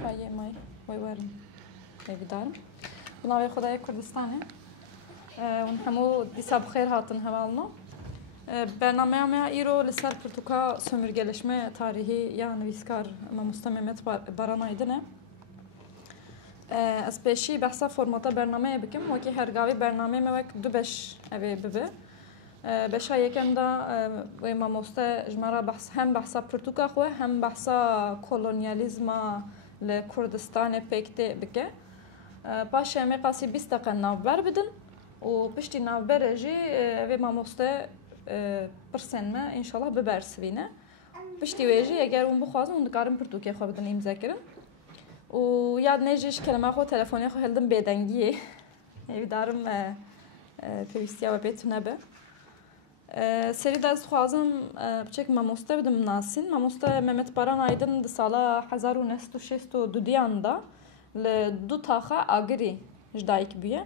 شوية مي ويورم بدارم بناوي خدايا كردستاني ونحمو ديسا بخير هاتن هوالنا برنامه ما ایرو لسر پرتوکا sömürgeleşme tarihi ya nivîskar Mamosta Mehmet Baran Aydın ez pêşî behsa formata bernameyê bikim wekî hergavî bernameyê me wek du beş evê bibe beşa yekem da wê mamoste ji me re hem behsa pirtûka xwe hem behsa kolonyalîzma li Kurdistanê pêk tê bike paşê em ê qasî 20 deqe navber bidin û piştî navberê jî evê mamoste pirsên me înşallah bibersivîne piştî wê jî eger hûn bixwazin hûn dikarin pirtûkê xwe bidin îmzekirin û ya nêjî ji kelema xwe telefonê xwe hildim bêdengiyê evî darim pêwîstiya we pê tune be serî de ez dixwazim biçek mamoste bidim nasîn Mamoste Mehmet Baran Aydın di sala 1962 da li du taxa agirî ji dayîk bûye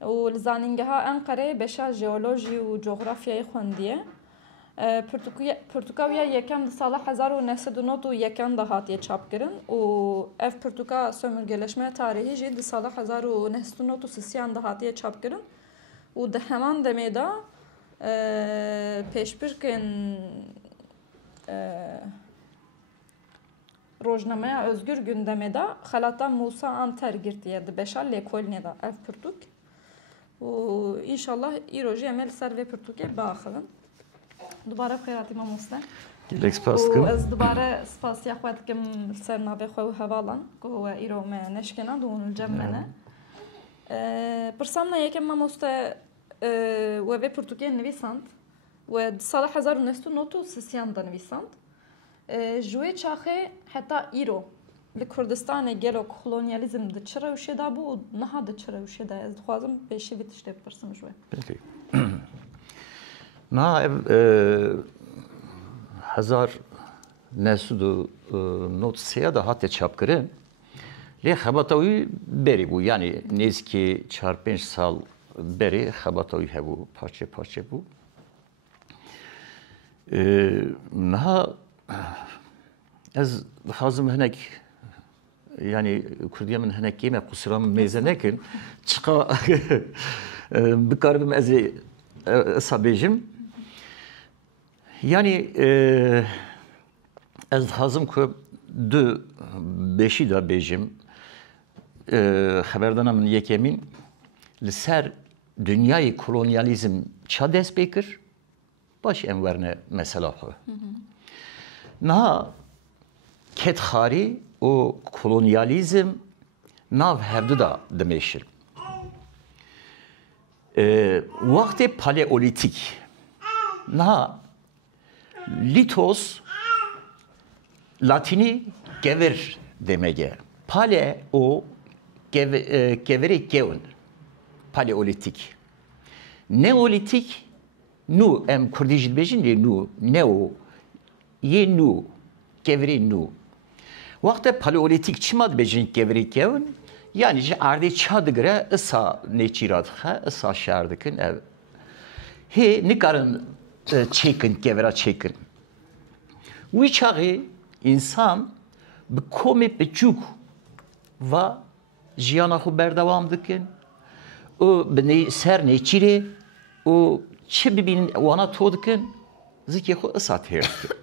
û li zanîngeha Enqereyê beşa jeolojî û coğrafyayê xwendiye pirtûka ya yekem di sala 1991 da hatiye çapkirin û ev pirtûka sömürgeleşme tarihî jî di sala 1993 da hatiye çapkirin û di heman demê da pêşbirkên Rojnameya Özgür Gündemê da xelata Musa Anter girtiye di beşa lêkolînê da ev pirtûk û înşallah îro jî em ê li ser vê pirtûkê biaxivin dubare xêratî mamoste gelek spas dikim ez dubare spasiya xwe dikim li ser navê xwe û hevalan ku we îro me neşkena du hûn li cem me ne pirsan me yekem mamoste we vê pirtûkê nivîsand we di sala 1993 da nivîsand ji wê çaxê heta îro li Kurdistanê gelo kolonyalîzm di çi rewşê da bû û niha di çi rewşê da ez dixwazim pêşî vê tiştê bipirsim ji wê na ev 1993 da hatiye çapkirin lê xebata wî berî bû yani nêzîkî 4-5 sal berî xebata wî hebû parçe parçe bû niha ez dixwazim hinek yani Kurdiya min hinek kême qusira min mêze nekin çiqa bikaribim ez ê esa bêjim yani ez dixwazim ku du beşî da bêjim xeberdana min yekemîn li ser dünyayê kolonyalîzm ça dest pê kir başî em werne mesela xwe niha ketxarî û kolonyalîzm nav hevdû da dimeşir wextê paleolîtik niha lîtos latînî gevir demege pale û geverê gewin paleolîtik neolîtik nû em Kurdî jî dibêjin lê nû neo yê nû geverê nû wexte paleolîtik çima dibêjin geverê gewin yani ji erdê ça digire isa nêçîra dixe isa şer dikin ev hê nikarin çêkin gevera çêkin wî çaxê însan bi komê biçûk va jiyana xwe berdewam dikin û bi ser nêçîrê û çi bibînin wana to dikin zikê xwe isa têr dikin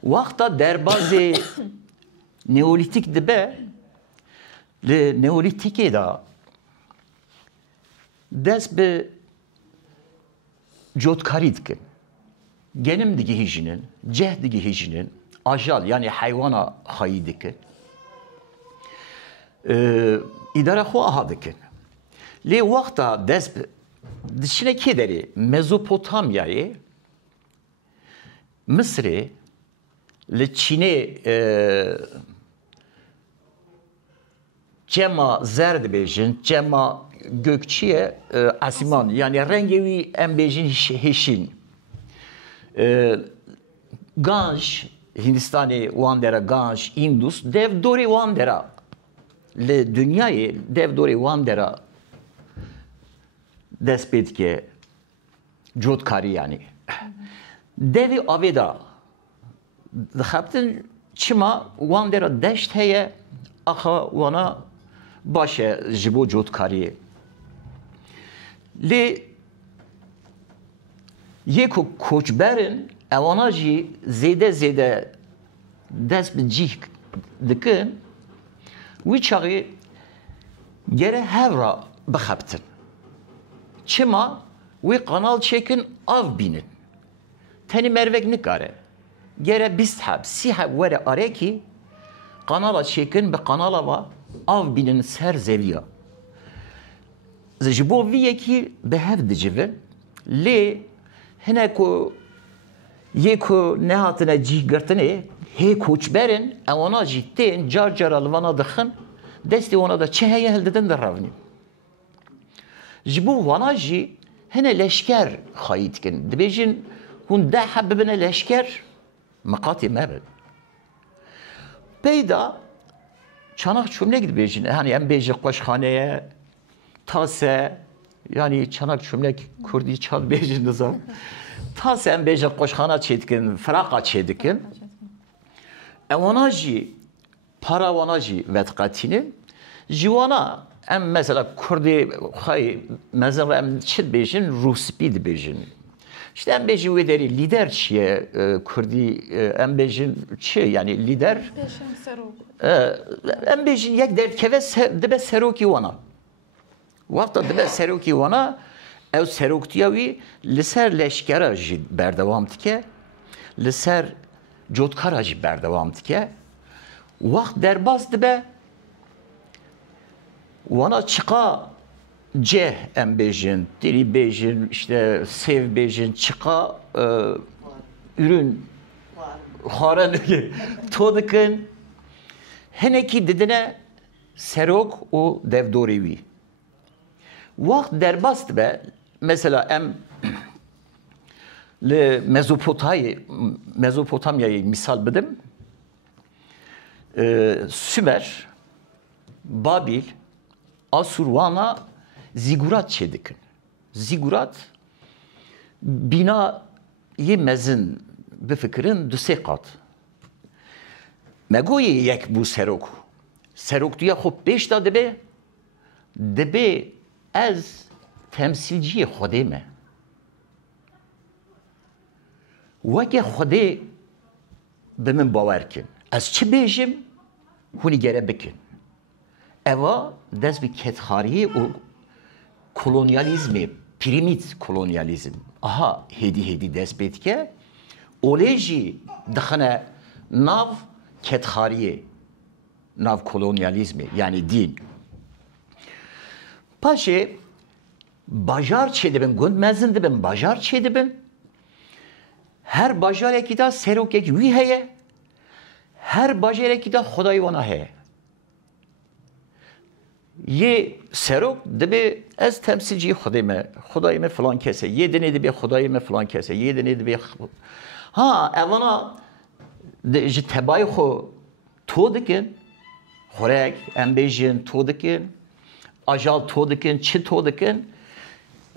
wexta derbazê neolîtik dibe li neolîtikê da dest bi cotkarî dikin genim digihîjinin ceh digihîjinin ajal yani heywana xayî dikin îdara xwe aha dikin lê wexta dest bi diçine kê derê Mezopotamyayê Misrê li Çînê cema zer dibêjin cema gökçiye asiman yani rengê wî em bêjin hêşîn ganj Hindistanê wan dera ganj Indus dev dorê wan dera li dünyayê dev dorê wan dera dest pê dike cotkarî yani devê avê da dixebtin çima wan dera deşt heye axa wana başe jibo codkariye li yeko koçberin evana jî zêde dest bi cih dikin wî çaxî gere hevra bixebtin çima wî kanal çekin av bînin tenî mervek nikare gere bîst heb sî heb were arekî kanala çekin bi kanala va av bînin ser zeviya ji bo vî yekî bi hev dicivin lê hinek ku yê ku nehatine cih girtinê hê koçberin ewana jî tên car cara li vana dixin destê wana da çi heye hildidin diravînin ji bo wana jî hine leşker xayî dikin dibêjin hûn deh heb bibine leşker miqatê me bin peyda çanak çömlek dibêjin hani em bêje qoşxaneye tase yani çanak çömlek Kurdî çad bêjin dizan tase em bêje qoşxana çê dikin firaqa çê dikin ewana jî para wana jî vedqetînin ji wana em mesela Kurdî xay mezin em çi dibêjin rûspî dibêjin işte em bêjî wê derî lîder çi ye Kurdî em bêjin çi yani lîder em bêjin yek derdkeve dibe serokî wana wexta dibe serokî wana ew seroktiya wî li ser leşkera jî berdewam dike li ser cotkara jî berdewam dike wext derbas dibe wana çıqa ceh em bêjin dirî bêjin işte sev bêjin çıqa ürün xwarin to dikin hinekî didine serok û devdorê wî wext derbas dibe mesela em li Mezopotamyayê misal bidim Sümer Babil Asur wana zigurat çê dikin zigurat binayê mezin bifikirin du sê qat me goyê yek bû serok seroktiya xwe pêş da dibe ez temsilciyê Xwedê me weke Xwedê bi min bawer kin ez çi bêjim hûnî gere bikin eva dest bi ketxariyê û kolonyalizmê pirimît kolonyalizm aha hêdî dest pê dike olê jî dixine nav ketxariyê nav kolonyalizmê yani dîn paşê bajar çê dibin gund mezin dibin bajar çê dibin her bajarekî da serokek wî heye her bajarekî da xwedayê wana heye yê serok dibe ez temsilciyê Xwedê me xwedayê me filan kes e yê dinê dibe xwedayê me filan kes e yê dinê dibe ha evana ji tebayê xwe to dikin xurek em bêjin to dikin ajal to dikin çi to dikin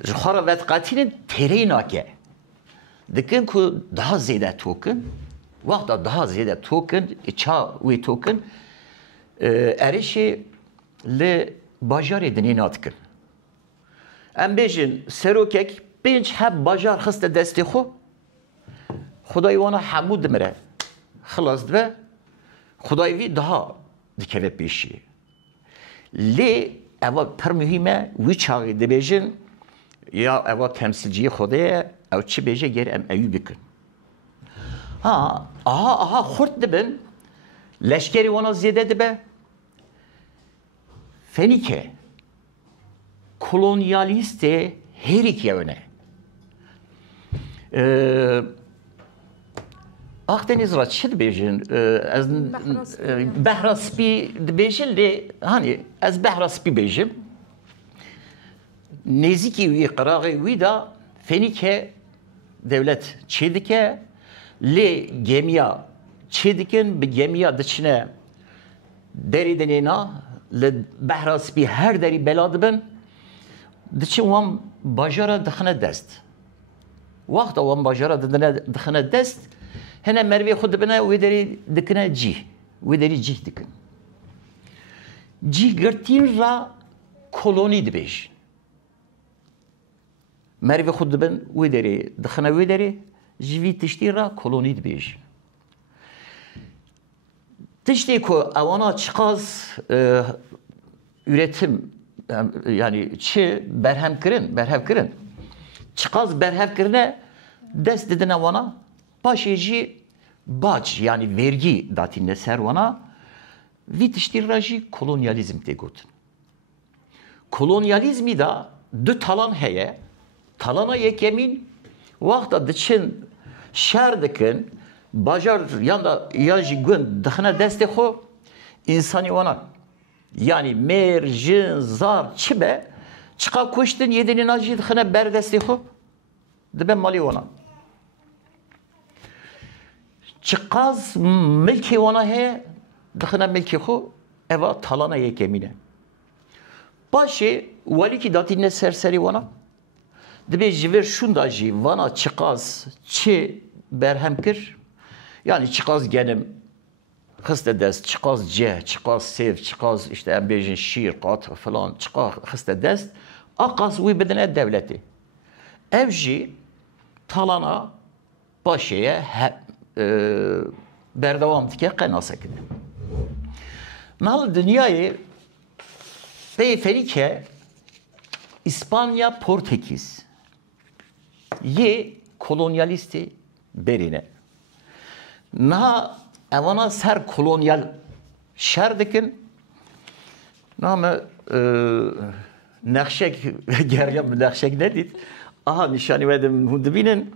ji xwe re vedqetînin têreyî nake dikin ku daha zêde tokin wexta daha zêde tokin ça wê tokin êrişê li bajarê dinê nadikin em bêjin serokek pênc heb bajar xiste destê xwe xwedayê wana hemû dimire xilas dibe xwedayê wî daha dikeve pêşî lê eva pir mühîm e wî çaxê dibêjin ya eva temsilciyê Xwedê ye ew çi bêje ger em ewî bikin ha aha xurt dibin leşkerê wana zêde dibe Fenike kolonyalistê herîk yewne Akdeniz ra çi dibêjin ez behra spî dibêjin lê hani ez behra spî bêjim nêzîkî wî qiraqê wî da Fenike devlet çê dike lê gemiya çê dikin bi gemiya diçine derê dinêna li behra spî her derî bela dibin diçin wan bajara dixine dest wexta wan bajara dixine dest هنه مروی خود بنا و داری دکنه جی و داری جی دکن جی گرتین را کلونی دبیش مروی خود بن و داری دخنه و داری جوی تشتی را کلونی دبیش تشتی که اوانا چقاز üretim yani berhem kirin çıkaz berhem kirine dest dedine vana başıcı baç yani vergi datinde ser vana vitiştirraji kolonyalizm te gotin kolonyalizmi da dü talan heye talana yekemin vakta dıçın şerdikin bajar yanda yajı gün dıhına deste xo insani vana yani mer, jin, zar, çibe çıka kuştun yedinin acı dıhına berdesti xo dibe mali ona çıkaz milki ona he dıhına milki xo eva talana yekemine başı vali ki datine serseri ona dibe jiver şunda ji vana çıkaz çi berhem kir yani çıkaz genim خسته دست چقاس جه چقاس سیف چقاس işte embejin şiir qat falan çıkar xiste dest aqas ve bedene devleti evji talana başıya berdavam dike qenasak mal dünyayı beyferike İspanya Portekiz ye kolonyalisti berine na evana ser kolonyal şerdikin namı nakşek geryam nakşek ne dit aha nişani vedim hundubinin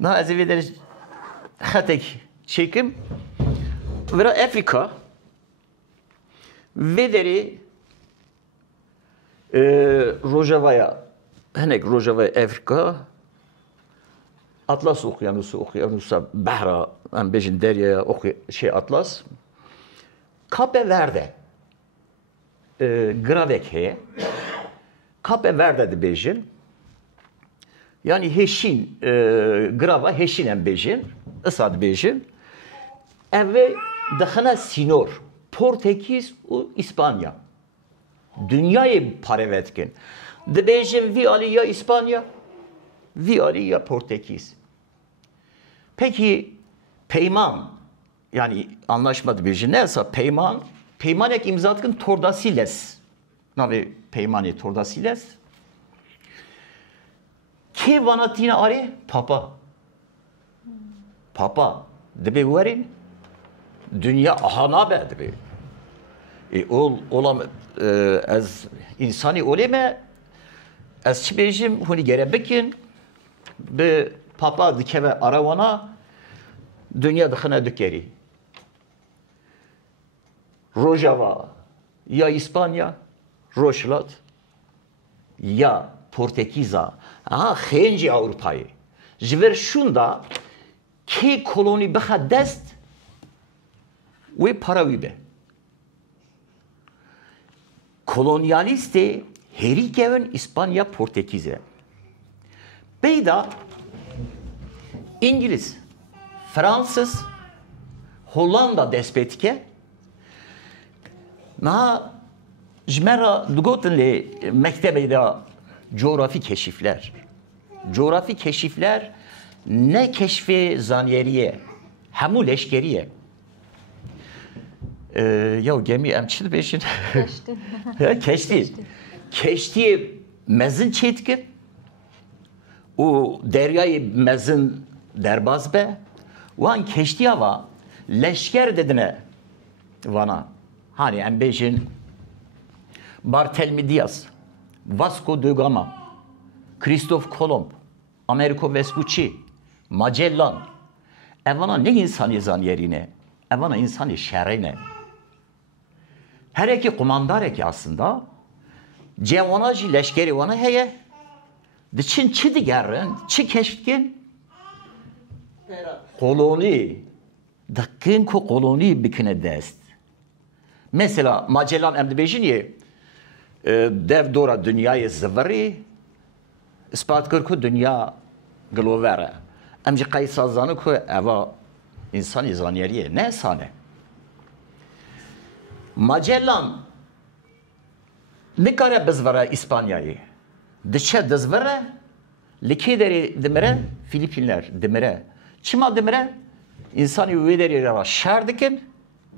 na ezeveder hatek çekim vera Afrika vederi Rojava'ya henek Rojava Afrika Atlas okyanusa bahra ben bejin deryaya Atlas Cape Verde Gravek he Cape Verde de bejin yani heşin grava heşinen bejin ısad bejin eve dahana sinor Portekiz u İspanya dünyayı parevetkin de bejin vi ali ya İspanya vi ali ya Portekiz. Peki peyman yani anlaşmadı bir şey neyse peymanek imzatkın Tordasiles navi peymani Tordasiles ke vanatina ari papa debe verin dünya ahana be debe olam az insani oleme az çibejim huni gerebekin be papa dikeve aravana dünya dıxına dükeri. Rojava ya İspanya, Roşlat ya Portekiza. Aha, xenci Avrupa'yı. Jiver şunda ki koloni beha dest ve para vibe. Kolonyalisti herikevin İspanya Portekize. Beyda İngiliz, Fransız, Hollanda despetike na jmera dugotinle mektebeyde coğrafi keşifler ne keşfi zaniyeriye hemu leşkeriye ya gemi emçil beşin keşti mezin çetkin o deryayı mezin derbaz be wan keşti hava leşker dedine vana hani embejin Barthélemy Diaz, Vasco da Gama, Christoph Kolomb, Amerigo Vespucci, Magellan evana ne insanı zaniyerine evana insanı şerine her iki kumandar eki aslında cevanacı leşkeri vana heye diçin çi digerin çi keşfkin koloni dakkin ko koloni bikine dest mesela Magellan emdibejiniye dev dora dünyayı zıvırı ispat kır ku dünya glovere emci qaysazanı ku eva İnsan zanyeriye. Ne sane? Magellan ne kare bezvara İspanya'yı. Dışa dızvara likideri demire Filipinler demire. Çima demire İnsani üveleri ra şerdikin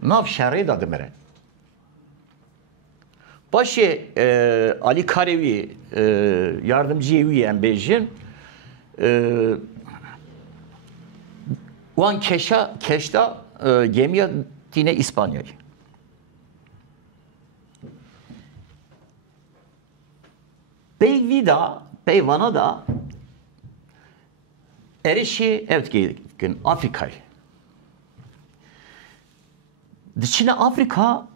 nav şerri da demire. Başı Ali Karevi yardımcı evi embejin Van keşta gemiye dine İspanya'yı. Beyvana da erişi evet gün Afrika'yı. Dışına Afrika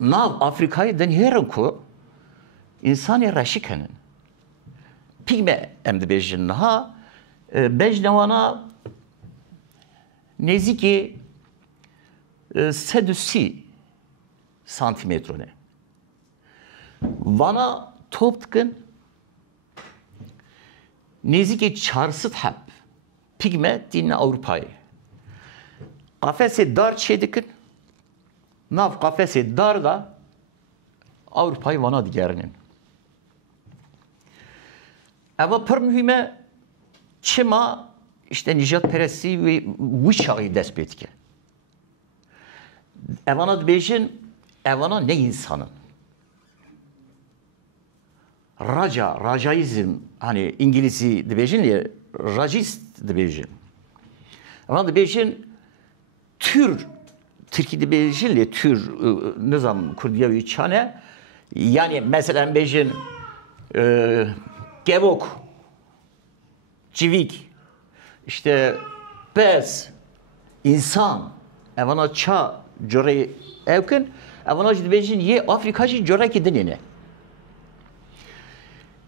nav Afrika'yı denyerim ku insani raşikenin. Pigme emdi bejin ha bejnevana neziki sedüsi santimetrone. Vana toptkın neziki çarsıt hep pigme dinle Avrupa'yı. Kafesi dar çedikin nav kafesi dar da Avrupa'yı vana diğerinin. Ama pır mühime çima işte Nijat Peresi ve Vişağı despetke. Evana dibejin, evana ne insanın? Racaizm, hani İngilizce dibejin ya, racist dibejin. Evana dibejin, Türkiye dibejin ya, nizam Kurdiyavi çane, yani mesela bejin, gevok, civik, işte pes, insan, evana ça, cöre evkin, evana dibejin ye Afrikacı cöre ki dinine.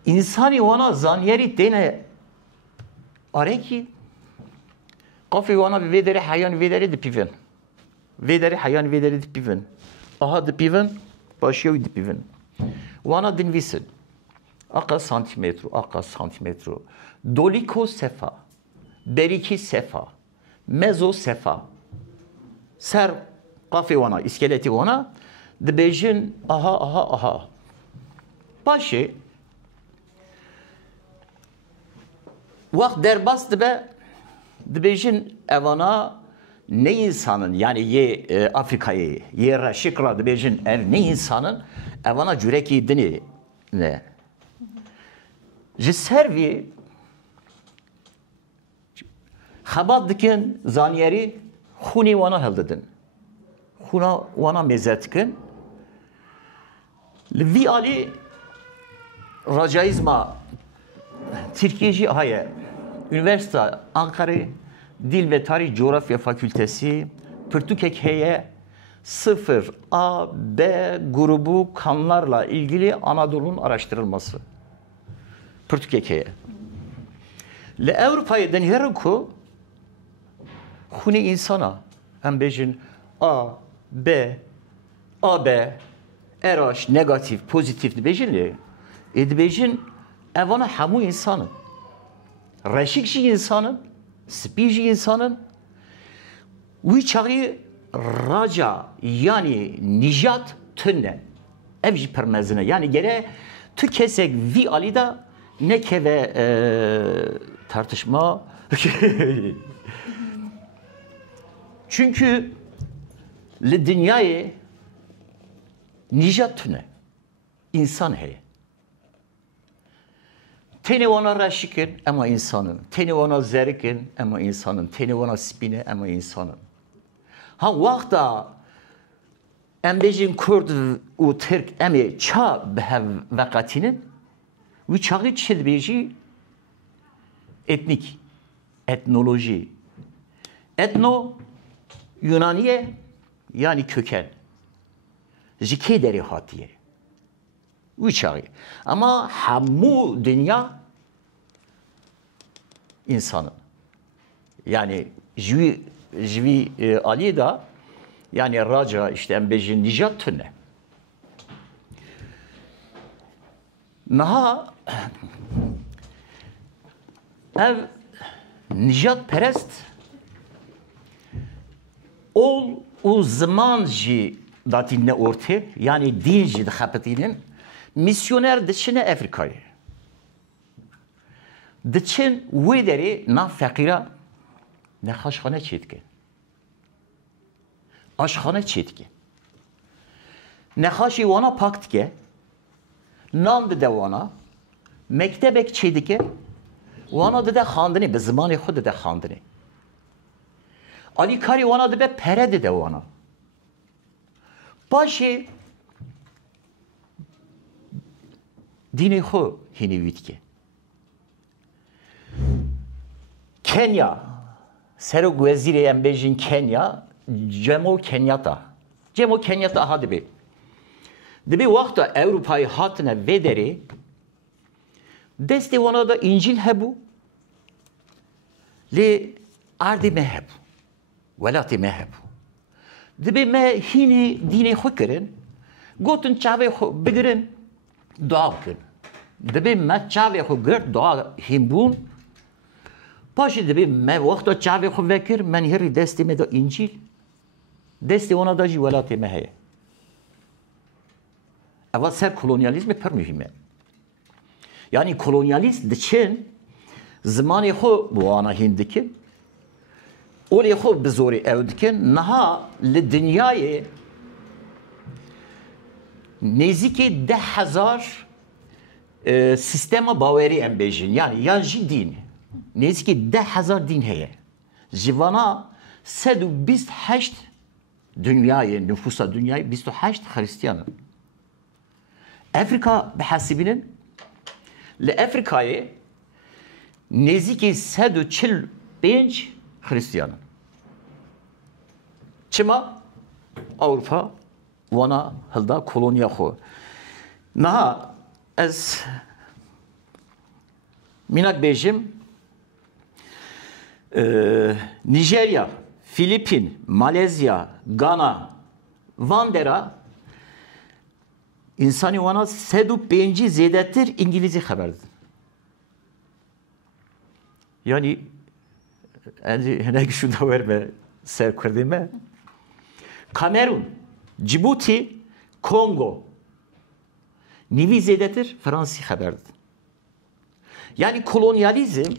İnsani ona zanyeri dene areki, kafi ona vedere hayan vedere dipivin. Vedere hayan vedere dipivin. Aha dipivin, başıyor dipivin. Ona dinvisin. Aka santimetro. Doliko sefa. Beriki sefa. Mezo sefa. Ser kafi ona, iskeleti ona. Dibejin aha. Başı vakt derbas dibejin evana ne insanın yani ye Afrika'yı ye raşikra dibejin ev ne insanın evana cüreki dini ne? Jiservi xabat dikin zanyeri xuni vana heldedin. Xuna vana mezetkin. Li ali racaizma Türkiye'ci haye Üniversite Ankara Dil ve Tarih Coğrafya Fakültesi Pürtükek heye 0A, B grubu kanlarla ilgili Anadolu'nun araştırılması. Pürtükek heye. Le Avrupa'yı deniyorum ku huni insana embejin A, B, AB, RH, negatif, pozitif dibejin edibejin evana hamu insanın. Reşikçi insanın, spici insanın, viçağı raca yani nijat tünne, evci permezine yani gene tu kesek vi alida ne keve tartışma. Çünkü le dünyayı nijat tünne, insan heye. Teni ona raşikin ama insanın. Teni ona zerikin ama insanın. Teni ona spine ama insanın. Ha vakta embejin Kurd u Türk emi ça behev vakatinin ve çağı çedbeji etnik, etnoloji. Etno Yunaniye yani köken. Jike deri hatiye. Uçağı. Ama hamu dünya insanın. Yani jvi Ali da yani raca işte embejin nijat tüne. Naha ev nijat perest ol o zaman jî datîne ortê yani din jî dixebitînin misyoner diçine Afrikayê. Diçin wê derê nav feqîra nexweşxane çê dike. Aşxane çê dike. Nexweşê wana pak dike. Nan dide wana. Mektebek çê dike. Wana dide xandinê bi zimanê xwe dide xandinê. Alîkarî wana dibe pere dide wana. Paşê dînê xwe hînî wî dike. Kenya, Serok Wezîrê em bêjin Kenya, Jomo Kenyatta. Jomo Kenyatta ha dibe. Dibe wexta Ewropayê hatine vê derê, destê wana da İncil hebû, lê erdê me hebû, welatê me hebû. Dibe me hînî dînê xwe kirin, gotin çavê xwe bigirin, dua bikin. Dibe me çavê xwe girt, dua hînbûn, paşê dibe me wexta çavê xwe vekir, men herî destê me da İncil, destê wana da jî welatê me heye. Eva ser kolonyalizmê pir mühim e. Yani kolonyalist diçin zimanê xwe bi wana hîn dikin, olê xwe bi zorê ew dikin, niha li dinyayê nêzîkî 10,000 sistema bawerî em bêjin. Yani ya jî dîn. Nêzîkî 10,000 dîn heye. Ji vana 128 dünyayê, nüfusa dünyayê 28 Hristiyan. Afrika bi hesibînin li Afrikayê nêzîkî 145 Hristiyan. Çima? Avrupa wana hilda koloniya xwe. Niha ez minak bêjim Nijerya, Filipin, Malezya, Gana, van dera insanî wana 105 zêdetir İngilîzî xeber didin. Yani hinek şu da verme ser kurdî me. Kamerun, Cibuti, Kongo. Nivî zêdetir Fransî xeber didin. Yani kolonyalizm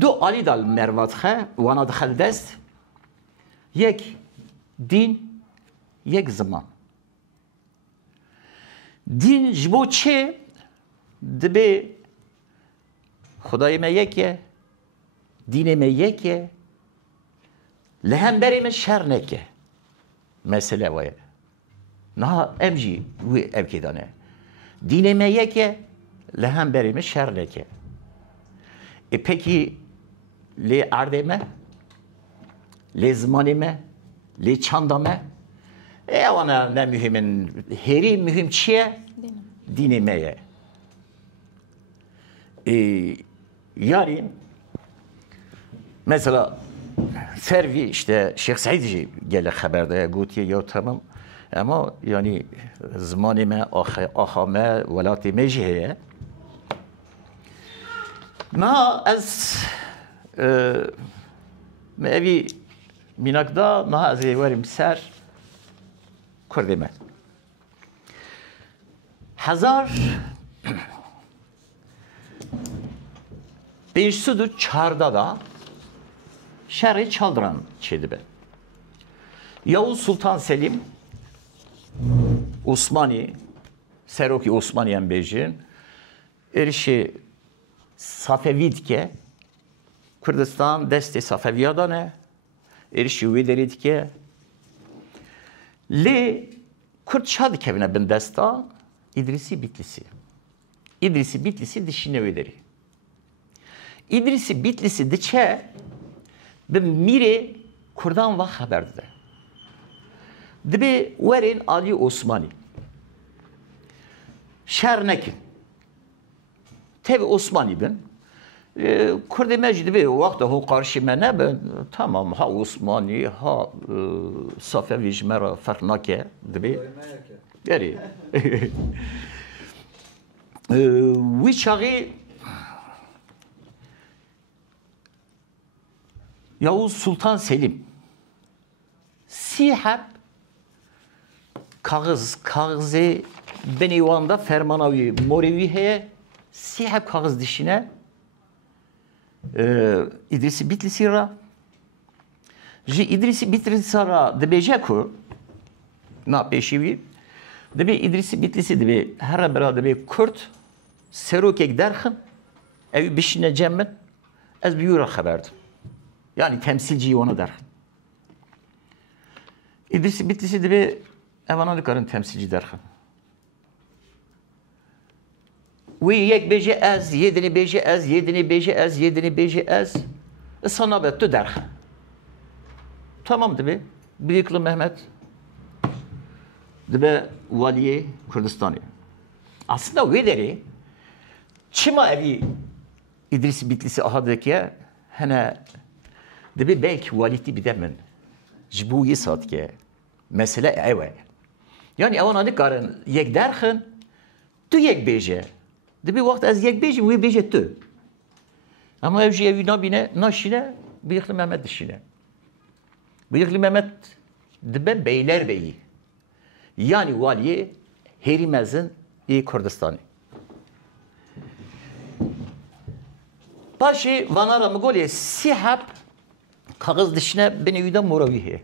du alî dal mervat xe wana dixel dest yek din yek ziman. Din ji bo çê dibe Xudayê me yek ye, dînê me yek ye, li hemberê me şer neke. Mesele we ye. Niha em jî wê evkê dane. Dînê me yek ye, li hemberê me şer neke. Pekî lê erdê me, lê zimanê me, lê çanda me, wana ne mühimin, herî mühim çi ye? Dînê me ye. Yani mesela servi işte Şeyh Said jî gelek xeberdaya gotiye ya tamam ama yani zimanê me, axa me, welatê me jî heye. Niha ez me evî mînakda niha ez ê werim ser Kurdê me. 1514 da şerê çaldıran çê dibe. Yavuz Sultan Selim Osmanî, serokî Osmanî em bêjin, êrişê Safevî dike, Kurdistan destê Safeviya dane, êrişî wê derê dike. Lê Kurd ça dikevine bin desta İdrîsî Bitlisî. İdrîsî Bitlisî dişîne wê derê. İdrîsî Bitlisî diçe bi mîrê Kurdan ve xeber dide. Dibe werên alî Osmanî. Şer nekin. Tevî Osmanî bin. Kurdê me jî dibe wexta hû qarşî me nebin. Tamam ha Osmanî ha Safevî ji me re ferq nake dibe. Gerî. Wî çaxê Yavuz Sultan Selim سیحب کاغذی بنیوانده فرمانوی موروی هست سیحب کاغذ دشینه İdrisi Bitlisi ra ji İdrisi Bitlisi ra dibêje ku na pêşîvî dibê İdrisi Bitlisi dibê here bira dibê Kurt serokek derxin ew bişîne cem min ez bi wî re xeber dim yani temsilciyê wana derxin İdrisi Bitlisi dibê evana dikarin temsilcî derxin Wî yek bêje ez, yedinî bêje ez, yedinî bêje ez, yedinî bêje ez. Sana be tu derxe. Tamam dibe. Büyükli Mehmet dibe Valiye Kurdistan'ı. Aslında wê derê çima evî İdris Bitlisi ahadeke hene dibe belki valîtî bide min. Ji bo yê satke. Mesele ew e. Yani ewan dikarin yek derxin tu yek bêje. Dibe waqt ez yek bêjim wê bêje tu. Ama ev jî evî nabîne, naşîne, Bıyıklı Mehmet dişîne. Bıyıklı Mehmet dibe Beylerbeyî. Yani Valiye Herî Mezin ê Kurdistanê. Paşê vanara min golê sîheb kaxiz dişine binêwî de morawî heye.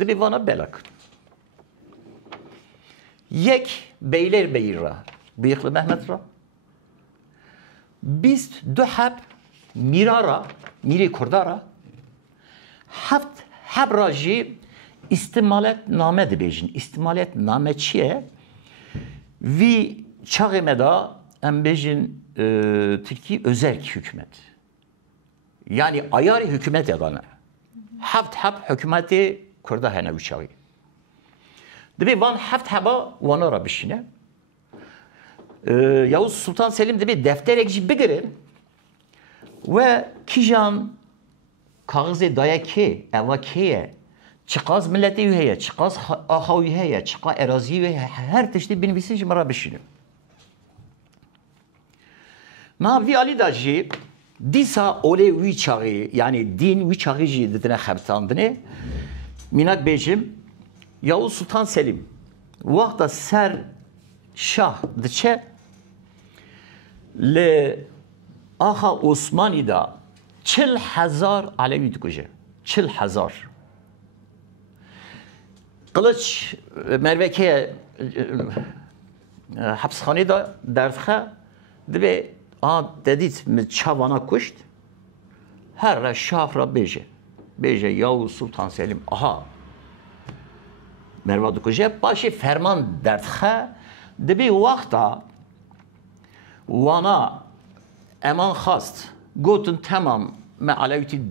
Dibe vana belak. Yek Beylerbeyî ra. Bıyıklı Mehmet ra. 22 heb mirara, miri kurdara heft hebra jî istimalet name dibêjin. İstimalet name çi ye? Vî çaxê me da em bêjin Tirkiye özerk hükümet. Yani ayarê hükümetê dane. Heft heb hükümetê Kurda hene wî çaxê. Dibe van heft heba wana ra bişîne. Yavuz Sultan Selim dibe defterek jî bigirin ve kîjan kaxizê daye kê eva kê ye çiqas milletê wî heye çiqas aha wî heye çiqa eraziyê wî heye her tiştî binivîsî ji me ra bişînin. Niha vî alî da jî dîsa olê wî çaxê yani din wî çaxê jî didine xebitandinê mînak bêjim Yavuz Sultan Selim wexta ser şah diçe li axa Osmanî da 40,000 Alevî dikuje. 40,000. Qiliç mervekeye hapsxanê da derdixe dibe dedît mi çavana kuşt her re şah ra bêje. Bêje Yavuz Sultan Selim aha merva dikuje paşê ferman derdixe dibe wexta wana eman xast gotin temam me alevîtî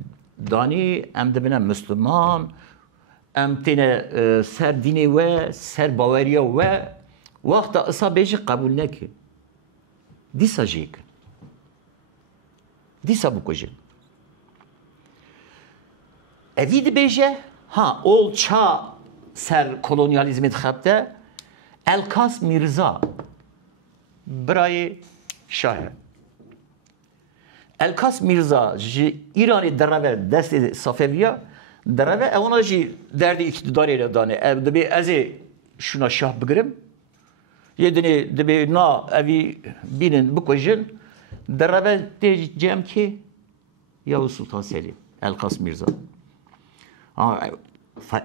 danî em dibine Müslüman em têne ser dînê we ser baweriya we wexta isa bêjî qebûl neke dîsa jî yekin dîsa bikujin evî dibêje ha ol ça ser kolonyalizmê dixebite Elkas Mirza birayê şah e. Elkas Mirza ji İranê dereve destê Safeviya dereve ewana jî derdê iktidarê re dane ev dibe ez ê şuna şah bigirim yedinê dibe na evî bînin bikujin dereve tê cem kê Yavuz Sultan Selim Elkas Mirza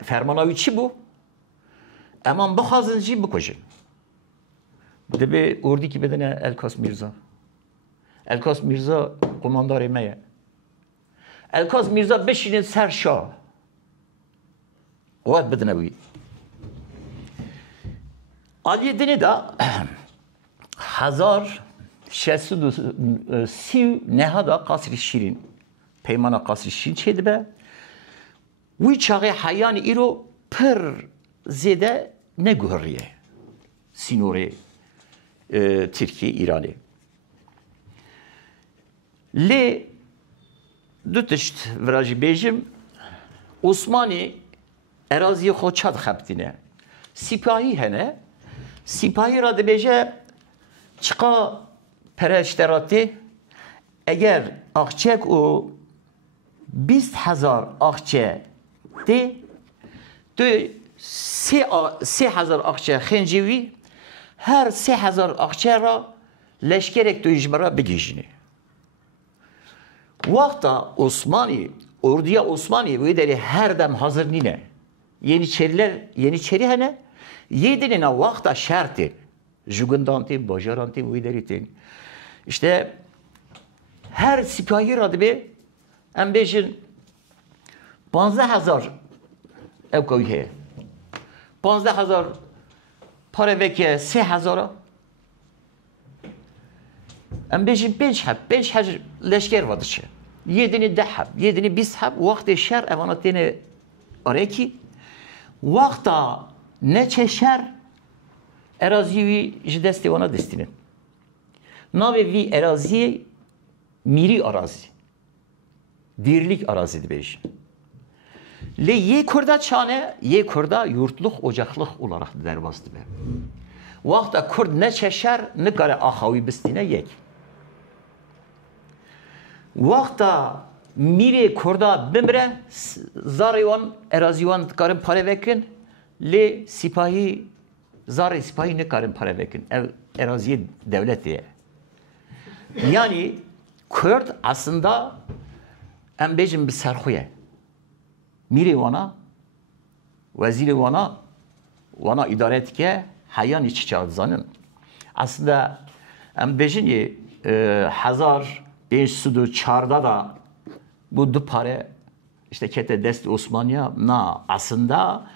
fermana wî çi bû eman bixwazin jî bikujin dibe ordîkî bidine Elkas Mirza Elkas Mirza komandarê me ye Elkas Mirza bişînin ser şah wat bidine wî aliyê dinê da 1630 nehada Qasrî Şîrîn peymana Qasrî Şîrîn çê dibe wî çaxê heyanî îro pir zêde neguheriye sînorê Tirkiye İranê lê du tişt vira jî bêjim Osmanî eraziyê xwe ça dixebitîne sîpahî hene sîpahî ra dibêje çiqa pereşteratê eger axçek û 20,000 axçe tê تو 3000 اخچه خنجوی هر 3000 اخچه را لشکرک تو اجمرا بگیجنی وقتا عثمانی orduya Osmaniye bu idari her dem hazır nine. Yeniçeri hene yedinin vakta şerti. Jugundanti, bajaranti bu idaritin. İşte her sipahi radbi embejin 15,000 ev koyuyor. 15,000 para veke 3,000 embejin 5 leşker vardır. Yedini dehab, yedini bishab, vakti şer emanatini areki, vakta neçe şer eraziyi jdesti ona destinin. Navi vi eraziye miri arazi, dirlik arazi dibej. Le ye kurda çane, ye kurda yurtluk, ocaklık olarak derbastı be. Vakta kurd neçe şer ne kare ahavi bistine yek. Vakta miri kurda bimre zarıvan erazivan karın para vekin le sipahi zarı sipahi ne karın para vekin eraziye devlet diye. Yani Kürt aslında embejim bir serhuye. Miri vana veziri vana idare etke hayan içi çağızanın. Aslında embejin hazar 504'da da bu du pare işte kete dest Osmaniye na aslında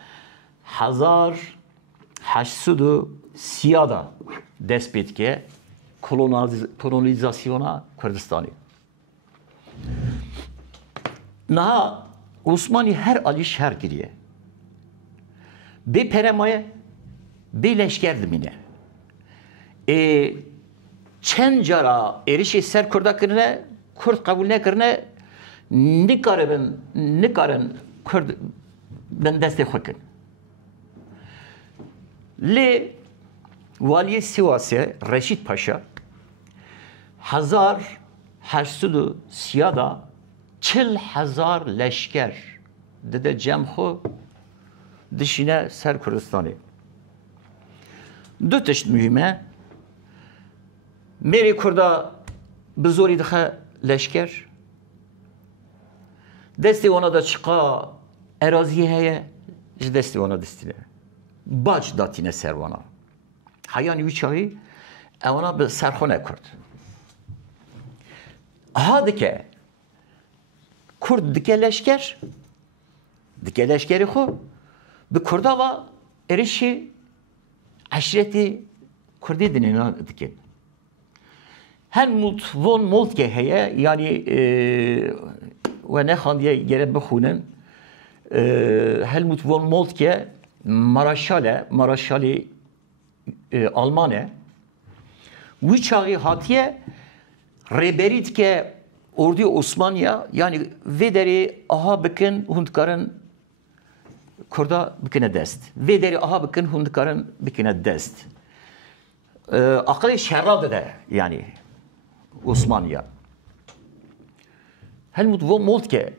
1830'da dest bitke kolonizasyona Kürdistan'ı. Na Osmaniye her ali şer giriye. Bir peremaya bir leşker dimine. Çend cara erişi ser Kurdakırına, Kurd kabul ne kırına, nikarın Kurd ben deste xökün. Le Valiye Sivas'e Reşit Paşa 1830'da 40,000 leşker dede cemxu dışine ser Kurdistan'ı. Dü tişt mühime Meri Kurda bizori dikhe leşker. Desti ona da çıka erazi heye desti ona destine. Bac datine servana. Hayani viçavi ona bir serxone kurd. Aha dike Kurd dike leşker dike leşkeri xo bi Kurda va erişi aşireti Kurdi dinine dike. Helmut von Moltke heye yani ve ne handiye gere bixunin Helmut von Moltke Maraşali Almanya bu çağı hatiye reberit ke ordu Osmaniye yani vederi aha bikin hundkarın Kurda bikine dest. Vederi aha bikin hundkarın bikine dest. Aklı şerradı da yani Osmaniye. Helmut von Moltke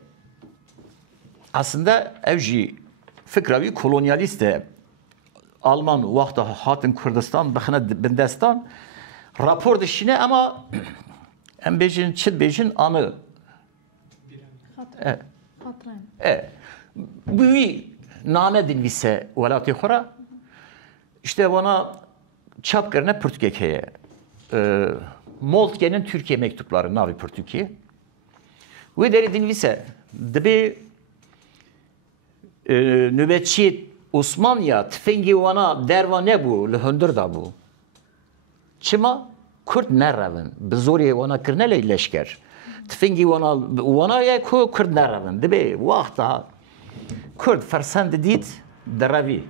aslında evji fikravi kolonyalist Alman vakta hatın Kürdistan bakına bindestan rapor dışına ama embejin çilbejin anı. Bu bir name dinvise velatı xora işte bana çap karına Pürtük'e Moltke'nin Türkiye mektupları navi Pürtük'e ve deri dinvise dibi nöbetçi Osmaniye tüfengi vana derva ne bu lehöndür da bu çima Kürt nerevin bizori vana kırnele leşker tüfengi vana ya Kürt nerevin dibi vakta Kürt fersend dit deravi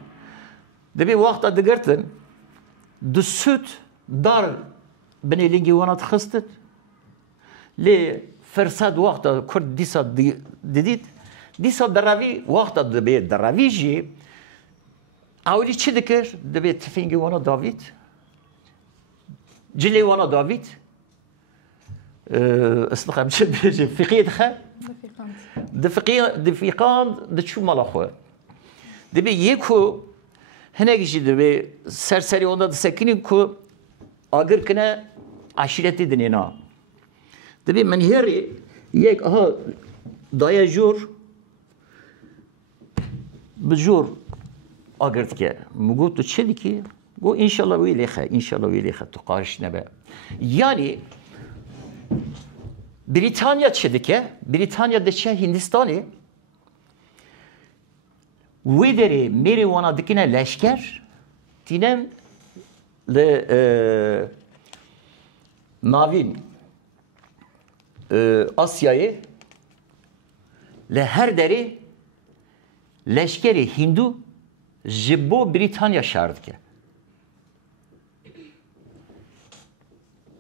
dibi vakta digirtin düsüt dar beni lingi vana tıxıstıt li fersad vakta Kürt disa didit disa deravi vakta dibi deravi ji Avli çi dikir? Dibi tüfengi vana David. Cili vana David. Islıqam çi biji fiqi dikhe. Difiqan di çu mala xwe. Dibe yeku hene kişi dibe serseri onda da sekinin ku agır kine aşireti dinina. Dibe men heri yek aha daya jur bjur agırt ke mugu tu çedi ki bu inşallah velihe tu karış nebe. Yani Britanya çedike Britanya deçe Hindistan'ı Wideri meri wana dikine leşker tinem le navin Asya'yı le her deri leşkeri Hindu jibbo Britanya şardike.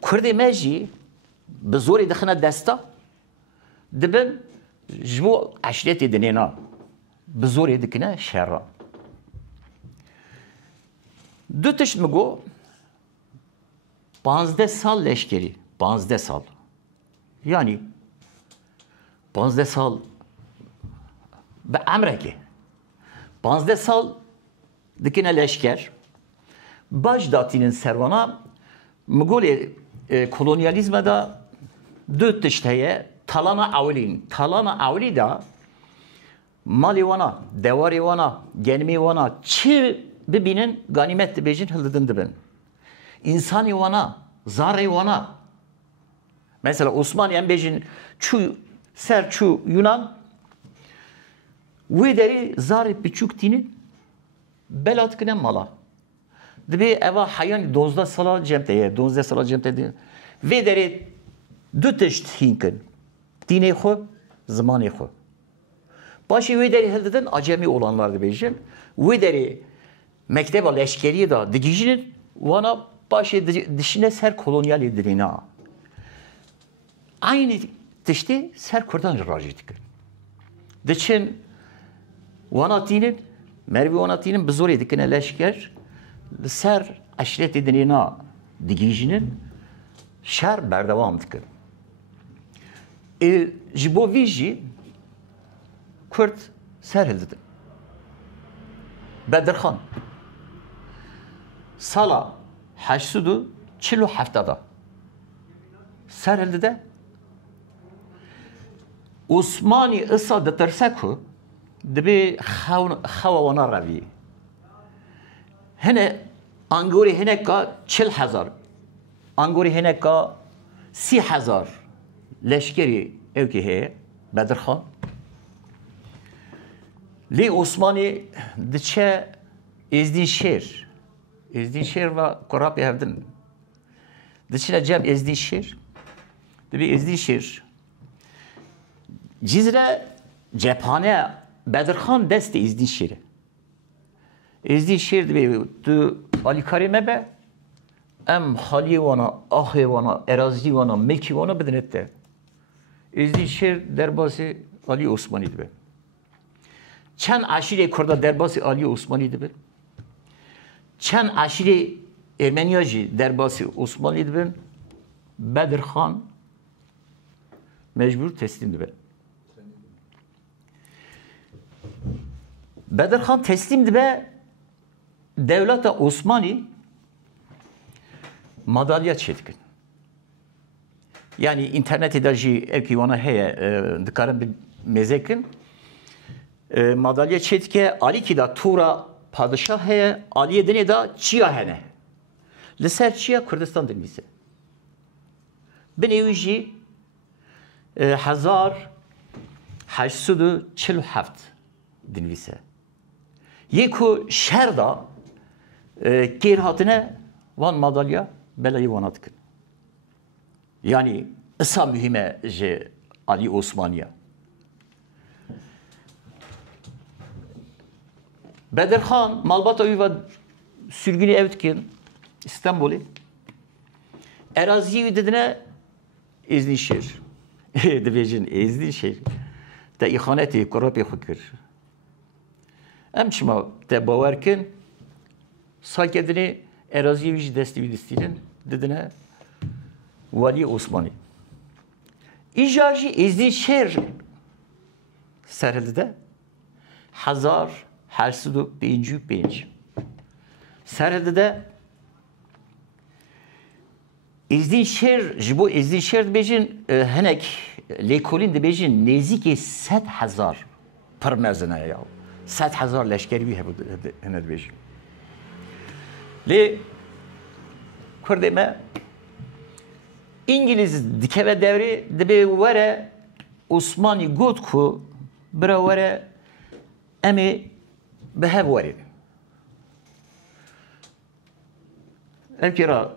Kurdi meji bi zorê dixine desta dibin ji bo eşretê dinêna bi zorê dikine şerra. Du tişt mi got 15 sal leşkerî 15 sal yani 15 sal bi emrekê 15 sal dikine leşker baş datînin servana mi golê kolonyalizme da du tişt heye talana awlîn talana awlî da malê wana dewarê wana genimê wana çi bibînin ganîmet dibêjin hildidin dibin însanê wana zarê wana mesela Osmanî em bêjin çû ser çû Yunan wê derê zarê biçûk tînin bela dikine mala dibê eva heyanî 12 sala cem te ye 12 sala cem te vê derê du tişt hînkin dînê xwe zimanê xwe başê wê derê hildidin acemî olanlar dibêjin wê derê mekteba leşkeriyê da digîjinin wana başê dişine ser kolonyalê dirêna aynı tiştê ser Kurdan jî rajî dikin diçin wana tînin mervî wana tînin bi zorê dikine leşker li ser eşretê dinêna digîjinin şer berdewam dikin ji bo vî jî Kurd ser hildidin Bedirxan sala 847 da ser hildide Osmanî îsa ditirse ku dibê xewa wana revî hene angorê hineka 40,000 angorê hineka 30,000 leşkerî evkê heye Bedirxan lê Osmanî diçe Êzdînşêr ve Kurapê hevdin diçine cem Êzdînşêr dibê Êzdînşêr cizre cephaneya Bedirxan destê Êzdînşêrê Êzdînşêr dibê tu alîkarê me be em haliyê wana axê wana erazî wana milkî wana bidine te Êzdînşêr derbasî Alî Osmanî dibe çend eşîrê Kurda derbasî Alî Osmanî dibe çend eşîrê Ermeniya jî derbasî Osmanî dibin Bedirxan mecbur teslim dibe Bedirxan teslim dibe devleta Osmanî madalya çetkin yani internetê de jî evkî wana heye dikarin bi mêzekin madalya çetke alîkî da tura padişah heye aliyê dinê da çiya hene li ser çiya Kurdistan dinivîse binê wî jî 1847 dinivîse yê ku şer da kêr hatine van madalya belayê wana dikin yani îsa mühime ji Alî Osmaniya Bedirxan malbata wî ve sürgünê ev dikin İstanbulê eraziyê wî didine Êzdînşêr dibêjin Êzdînşêr te îxanetê Kurapê xwe kir em çima te bawer kin salkê dinê eraziyê wî jî destê wî distînin didine Walî Osmanî îja jî Êzdînşêr ser hildide 855 سرده ده ازدین شهر جبو ازدین شهر بیشین هنگ لیکولین ده بیشین نزدیک 100,000 پرمزنه یا 100,000 لشکری بی هبود هند بیشین لی کرده ما İngiliz dikeve devri dibe vere Osmanlı god ku bira vere emi behev vere. Evkira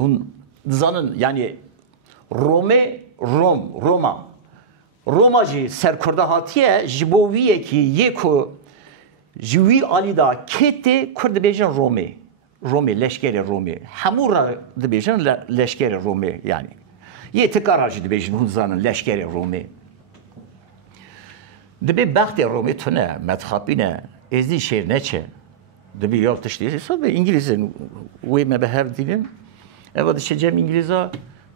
hun zanın yani Romacı serkurda hatiye jiboviye ki yeko jivi alida kete kurd bejin Romi, leşkeri Romi. Hamura dibêjin leşkeri Romi yani. Yê tikara jî dibêjin hûn zanin leşkeri Romi. Dibê bextê Romê tune, medxapîne, êzî şêr neçe. Dibê yav tiştî. Sad be İngilîzên wê me bi hev dînin. Eva dişe cem İngilîza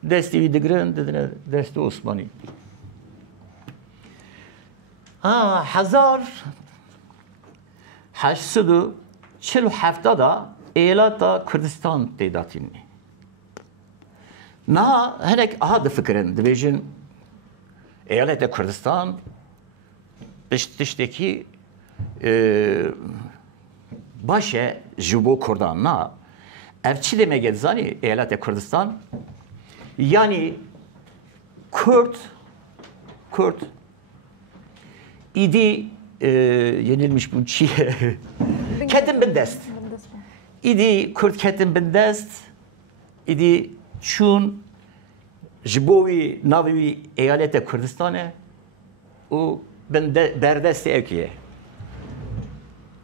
destê wî digirin, didine destê Osmanî. Hezar 847 da Eyalata Kürdistan teydatini. Na henek aha da fikrin dibêjin Eyalata Kürdistan tiştekî başe ji bo Kurdan na ev çi demek edzanî Eyalata Kürdistan yani Kürt idi yenilmiş bu çi kedim bin dest. İdi Kürt ketin bin dest, idi çun jibovi navi eyalete Kürdistan'e o bin berdest evkiye.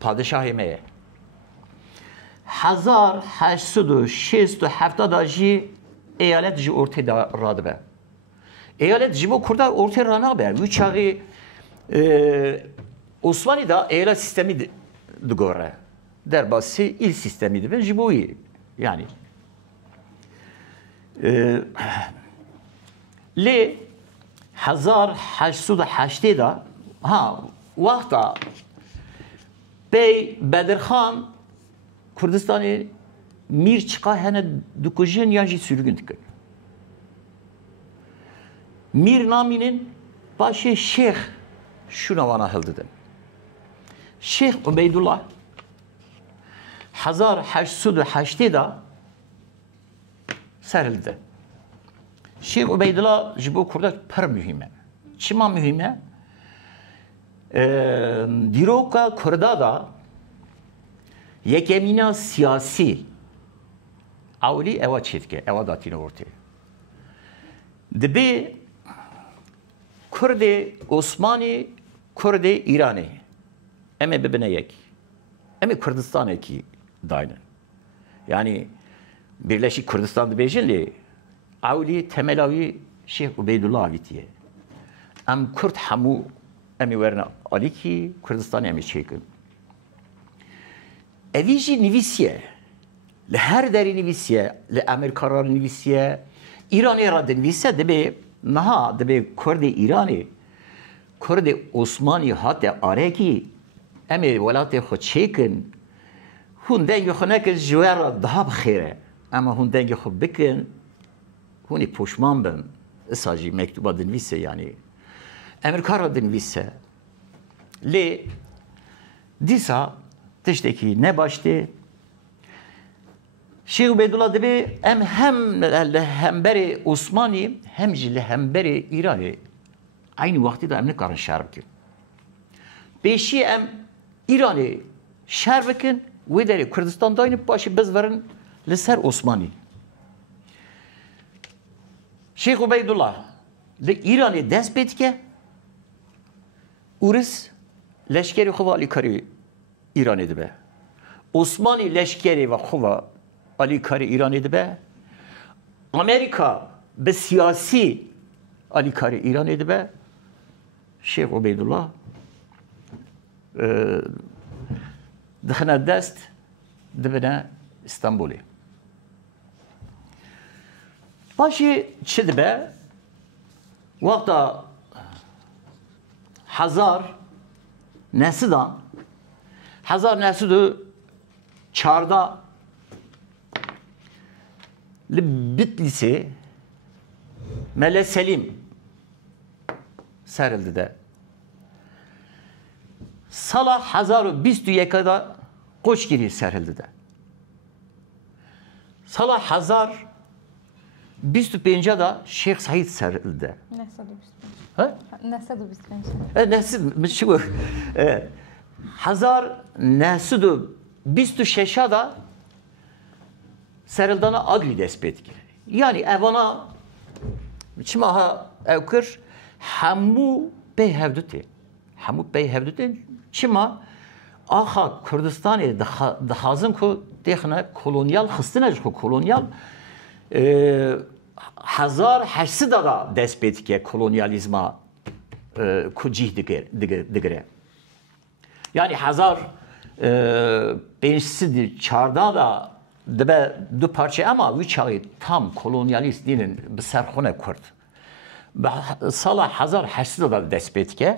Padişahı meye. 1867 jî eyalet jî ortaya radibe. Eyalet jibo Kurda ortaya ranabe. Bu çağı Osmanlı'da eyalet sistemi digore. Derbası il sistemiydi ben jiboyi yani. Li 1880 da vakta Bey Bedirhan Kürdistan'ı mir çıka hene dukujin ya jî sürgün dikin. Mir naminin başı Şeyh şuna vana hıldidin. Şeyh Ubeydullah 1880 da serildi. Şeyh Ubeydullah jibo Kurda per mühime. Çima mühime? Diroka Kurda da yekemina siyasi avli eva çetke, eva datine ortaya. Dibi Kurdi Osmani, Kurdi İrani. Eme bibine yek. Eme Kürdistan'e ki daynen. Yani Birleşik Kürdistan dibêjin avli temelavi Şeyh Ubeydullah avitiye. Em Kürt hemû em ê werne alîkî Kürdistanê em ê çêkin. Evî jî nivîsiye. Li her derê nivîsiye, li Amerîka ra nivîsiye, İranê ra dinivîse dibe niha dibe Kurdê İranê, Kurdê Osmanî hate arekî em ê welatê xwe çêkin. Hûn dengê xwe nekin ji we re daha bixêr e. Ama hûn dengê xwe bikin, hûn ê poşman bin. Îsa jî mektuba dinivîse yani. Amerîka ra dinivîse. Lê dîsa tiştekî nebaştê Şeyh Ubeydullah dibe em hem li hemberê Osmanî hem jî li hemberê İranê aynı wextê da em nikarin şer bikin. Pêşî em İranê şer bikin, wê derê Kurdistan dayînin başî biz verin li ser Osmanî. Şeyh Ubeydullah li İranê dest pê dike, Urus leşkerê xwe ve alîkarî İranê dibe. Osmanî leşkerê ve xwe ve alîkarî İranê dibe. Amerika bi siyasî alîkarî İranê dibe. Şeyh Ubeydullah dixine dest dibine İstanbulê. Başî çi dibe? Wexta Hezar nesidan 1914 Bitlis'i Mele Selim serildi de. Sala 1921'da Koçgiri serildi de. Sala 1925'da Şeyh Said serildi de. Ha? Nesil şu 1926'da serildana agli despet ki. Yani evana çimaha evkir hamu beyhevdute. Hamu beyhevdute çima aha Kürdistan'ı dahazım ku dehne kolonyal hıstınacı ku kolonyal 1800'da despet ki kolonyalizma ku cih digre. Yani 1500'da da dibe du parça ama üç ay tam kolonyalist dinin bir serxone kurd. Sala 1800'da despet ki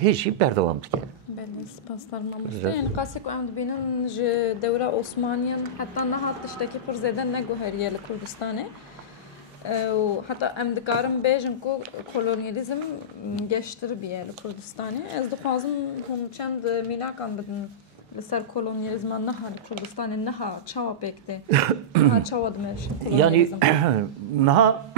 hiç berdevam ki. بله سپاسدار مامۆستا یعنی قاسێک ئەم دبینن ji dewra Osmaniyan heta nehat tiştekî pir zêde neguheriye li Kurdistanê û heta em dikarin bêjin ku kolonyalizm geştir biye li Kurdistanê. Ez dixwazim hûn çend mînakan bidin li ser kolonyalizma neha li Kurdistanê neha çawa pêk tê neha çawa dimeşin kolonyalizm. Yani neha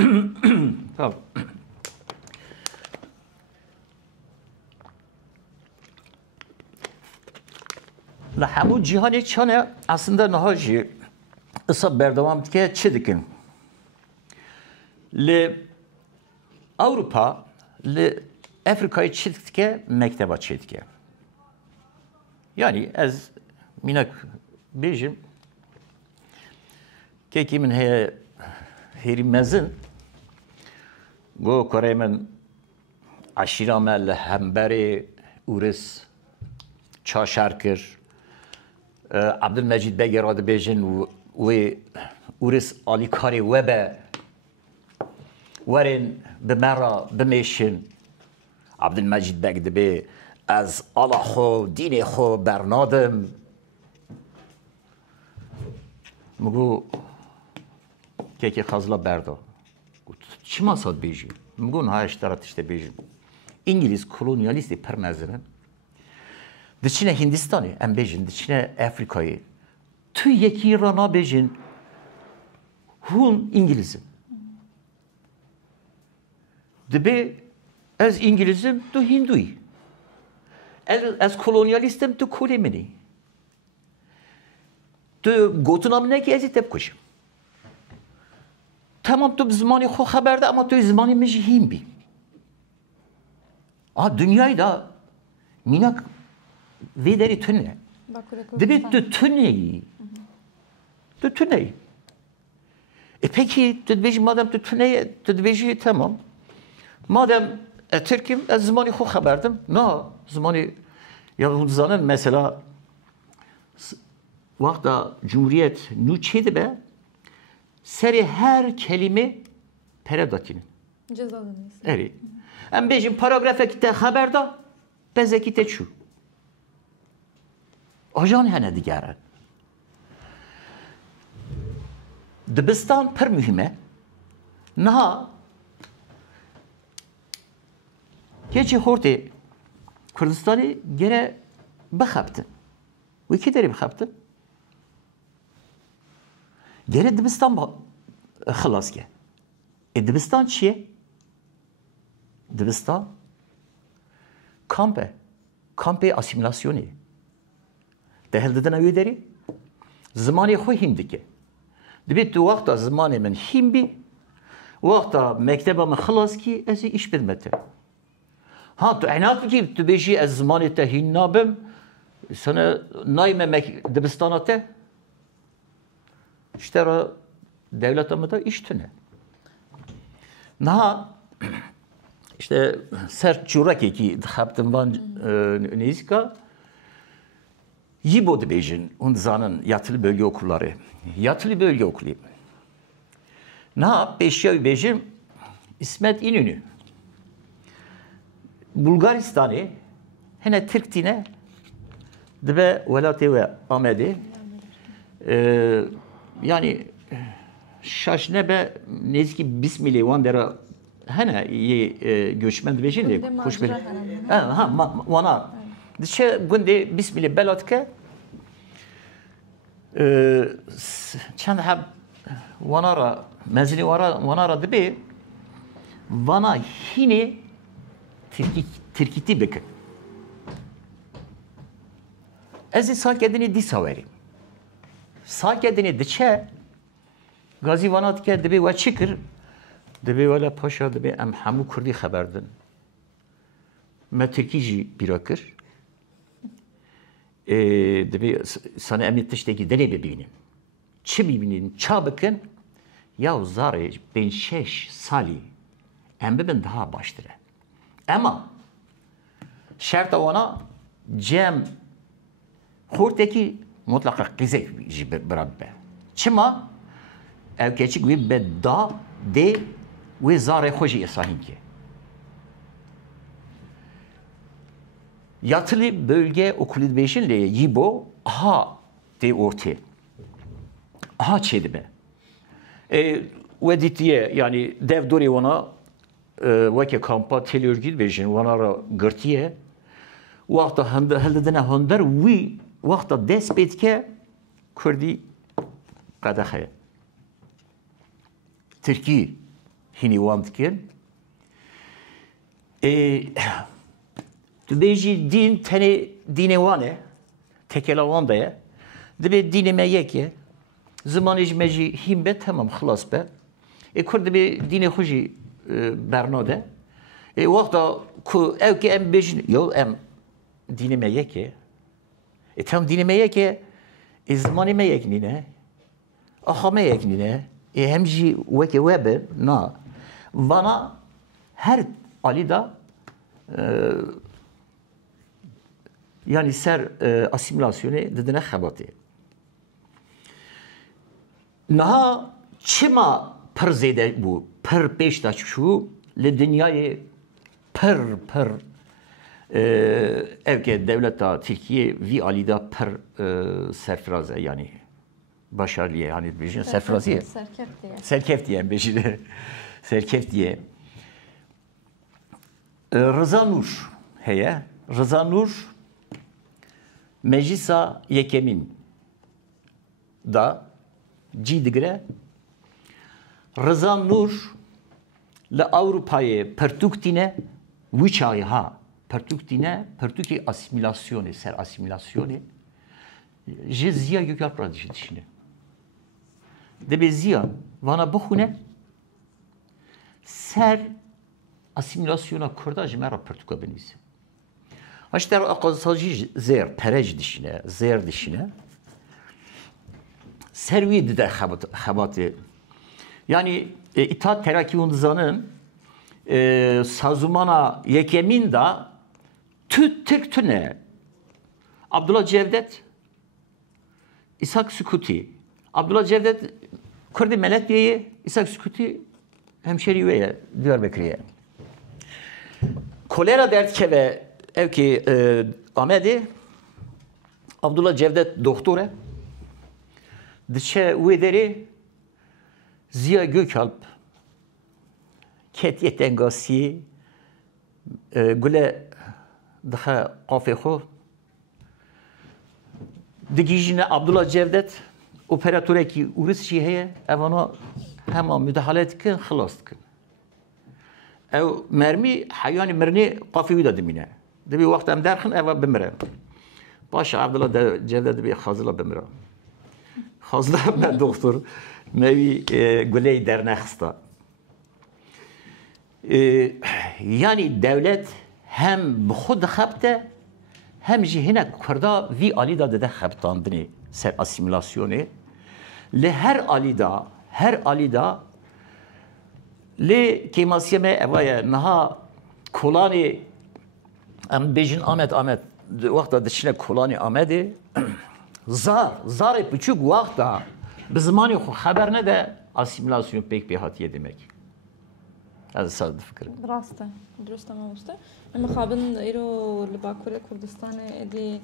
لحمو جهانی چانه aslında nahajı ısa berdevam dike çedikin. Le Avrupa le Afrika'yı çedike mekteba çedike. Yani ez minak bejim ki kimin herimezin go koremen aşiramel hemberi uris çaşarkır Abdülmecid Bey yaradı bejin ve uris alikari webe verin bimera bimeşin Abdülmecid Bey dibe az Allah xo dini xo bernadım mugu keki xazla berda çima sad beji mugu ha iştarat işte bejim İngiliz kolonyalisti permezinin Dışine Hindistan'ı, em bejin, dışine Afrika'yı. Tü yeki rana bejin, hun İngilizim. Dibe, ez İngilizim, tu Hinduy. Ez kolonyalistim, tu Kulemini. Tu gotunam ki ezi tepkuşum. Tamam tu zamanı xo haberde ama tu zamanı meci himbi. Dünyayı da minak Videri tünne. Dibi tünneyi. Tünneyi. Peki tüdbeji madem tünneyi tamam. Madem Türk'üm zamanı xo haberdim. Ne zamanı Yahudizanın mesela vakta Cumhuriyet nu çeydi be seri her kelime peredatinin. Cezalanıyız. Evet. Em bejim paragrafa kitte haberda bezeki te şu. Ajan hene digere. Dibistan per mühime. Naha keçi horte Kürdistan'ı gere bexaptın. Ve iki deri bexaptın. Gere Dibistan xılas ke. Dibistan çiye? Dibistan kampe asimilasyonu. Deheldeden evi deri, zamanı xo himdike. Dibit tu vakta zamanı men himbi, vakta mekteba men xılas ki ezi iş bilmete. Tu inat ki tu beji ez zamanı te hinnabim, sana nayme Dibistan'a te, işte ra devletimde da iş tüne. Naha, işte sert çuraki ki dhabtım van neyizka, Yibo dibêjin und zanin yatılı bölge okulları. Yatılı bölge okulu. Na peşya bejim İsmet İnönü. Bulgaristan'ı hene Türk dine Dibe velatê ve Amedê yani şaş nebe nezki bismillah wan dera hene ye göçmen dibêjin lê hoş bir wana dişe gundê bismillah belatke çend heb wanara mezini wanara dibe wana hine Tirkîtî bikin. Ez ê salkedinê dîsa werî. Salkedinê diçe gazî wana dike dibe we çi kir? Dibe wele paşa dibe em hemû Kurdî xeber din. Me Tirkî jî bîra kir. Dibe sana em ê tiştekî dilê bibînin. Çi bibînin, ça bikin? Ya zarê bên 6 salî em bibin daha baştir e. Ama şerta wana cem xortekî mutlaka qîzek jî birabe. Çima ev keçik wê be da dê wê zarê xwe jî êsahîn ke. Yatılı bölge okulu dibêjin lê yîbo aha dê ortê. Aha çê dibe. We dîtiye yani dev dorê wana weke kampa telorgî dibêjin wana ra girtiye wexta hildidine hunder wî wexta dest pê dike Kurdî qedexeye. Tirkî hînî wan dikin. Dibêjî dîn tenê dînê wan e, tekela wan de ye. Dibe dînê me yek ye. Zimanê ji me jî hîn be temam xilas be. Kurd dibe dînê xwe jî bernade. Wexta ku ew ki em bêjin yo em dînê me yek e. Tam dînê me yek e, zimanê me yek nîne. Axa me yek nîne. Hem jî weke we be na. Vana her alîda yani ser asimilasyonê didine xebatê. Niha çima pir zêde bû, pir pêş de çû li dinyayê pir evke devleta Tirkiye vî alîda pir serfiraz e yani başarılı yani bêjin serfirazî serkeft diye bêjin serkeft diye. Rıza Nur heye. Rıza Nur Meclisa Yekemin da cî digire. Rıza Nur li Avrupayê pirtûk tîne wî çayê ha pirtûk tîne pirtûkê asimilasyonê ser asimilasyonê ji Ziya Gökalp ra dişine. Dibe Ziya vana bixûne ser asimilasyona Kurda ji me ra pirtûka binivîse. Haşter aqazsajî zêr perec dişine, zêr dişine. Ser wî dide xebatê. Yani İttihat Terakki û Nizan'ın sazumana Yekemin da Türk tüne Abdullah Cevdet İshak Sükuti Abdullah Cevdet Kurdi Meletye'yi İshak Sükuti hemşeri veye Diyarbakır'ya. Kolera dertkeve evki Ahmedi Abdullah Cevdet doktore dişe uederi Ziya Gökalp ketiyet dengasi gule daha qafexo digijine Abdullah Cevdet operatöreki Urusçi heye evana hema müdahale dikin xılas dikin. Ev mermi hayani mirni qafi da dimine. Debi vaqt em derxin eva bimre. Baş Abdullah Cevdet debi xazla bimre. Xazla me doktor mevi guley dernexsta. Yani devlet hem bu xud xebte hem jî hinek Kurda vî alîda dide xebtandinê ser asimilasyonê li her alîda lê kêmasiye me evaya niha kolanê em bêjin Ahmet wexta diçine kolanê Amedê zarê piçûk wexta bi zimanê xwe xeber nede asimilasyon pêk pê hatiye demek. Ez sad difikirim. Rast e, durust e mamoste. Em xabin îro li Bakurê Kurdistanê êdî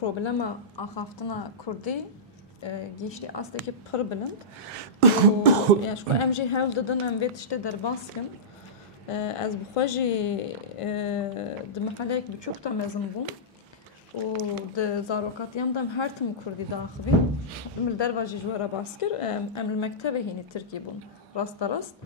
problema axaftina Kurdî giştî astekî pir bilind. Yani şu em jî hewl didin em vê tiştê derbas bikin. Ez bi xwe jî di meheleyek biçûk de mezin bûm. û di zarokatiyan de em her tim Kurdî daxivîn. Min li derva jî ji we re bas kir. Em li mektebê hînî Tirkî bûn. Rasta rast.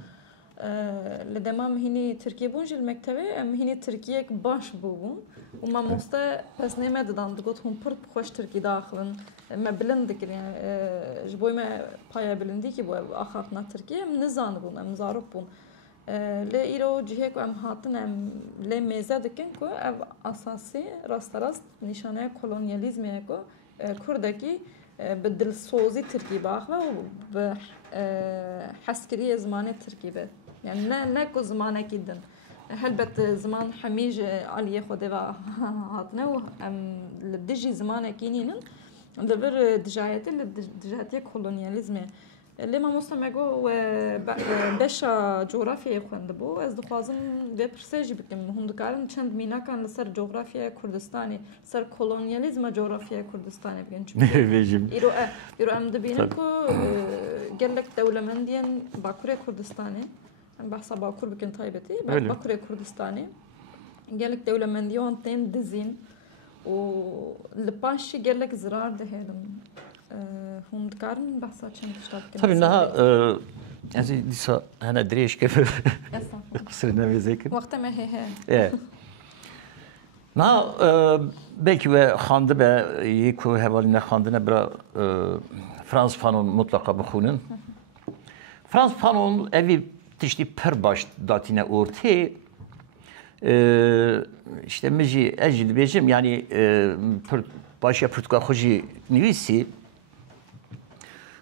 Li dema em hînî Tirkî bûn jî li mektebê em hînî Tirkiyek baş bûbûn. û mamoste pesnê me didan digot hûn pir xweş Tirkî daxivin. Me bilind dikirin yani ji bo me paya bilindî ki bu axaftina Tirkiyê em nizanibûn em zarok bûn. Lê îro cihê ku em hatin em lê mêze dikin ku ev asasî rasta rast nîşaneya kolonyalîzmê ye ku Kurdekî bi dilsozî Tirkî biaxive û bi heskiriyê zimanê Tirkî be. Yani ne ku zimanekî din. Helbet ziman hemî ji aliyê Xwedê ve hatine û em li dijî zimanekî nînin li vir dijayetê li dijayetiya kolonyalîzmê. Lê mamosta me got beşa coğrafyayê xwendibû. Ez dixwazim vê pirsê jî bikim. Hûn dikarin çend mînakan li ser coğrafyaya Kurdistanê, ser kolonyalîzma coğrafyaya Kurdistanê bikin. Çünkü îro em dibînin ku gelek dewlemendiyên Bakurê Kurdistanê, em behsa Bakur bikin taybetî, Bakurê Kurdistanê gelek dewlemendiya wan tên dizîn û li paş jî gelek zirar dihêlin. Hûn dikarin behsa çend tişta bikin. Tabii niha ez ê dîsa hene dirêj kevir qisirê nevêzê kir. Wexta me hê Evet. Niha belki we xandibe yê ku hevalî nexandine bira Frans Fanon mutlaka bixwînin. Frans Fanon evî tiştî pir baş datîne ortê. İşte min jî ez jî dibêjim yani başya pirtûka xwe jî nivîsî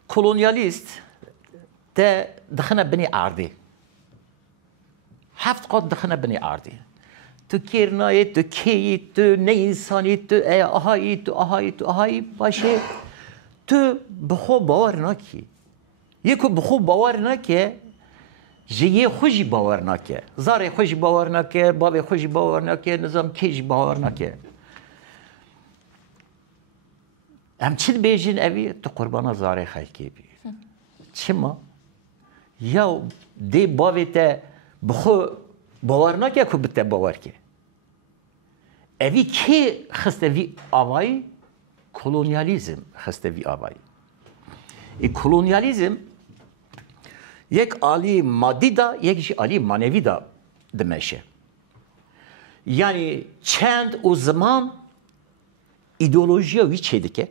kolonyalîst te dixine binê erdê. Heft qat dixine binê erdê. Tu kêr nayê, tu kêyî, tu neinsanî, tu ahayî, tu ahayî, tu ahayî başê tu bi xwe bawer nakî. Yê ku bi xwe bawer nake ji yê xwe jî bawer nake. Zarê xwe jî bawer nake, bavê xwe jî bawer nake, nizam kê jî bawer nake. Em çi dibêjin evî tu qurbana zarê xelkê bî. Çima? Ya dê bavê te bi xwe bawer nake ku bi te bawer ke. Evî kê xiste vî avayî? Kolonyalîzm xiste vî avayî. Kolonyalîzm yek alî maddî da yek jî alî manevî da dimeşe. Yani çend û ziman îdeolojiya wî çê dike.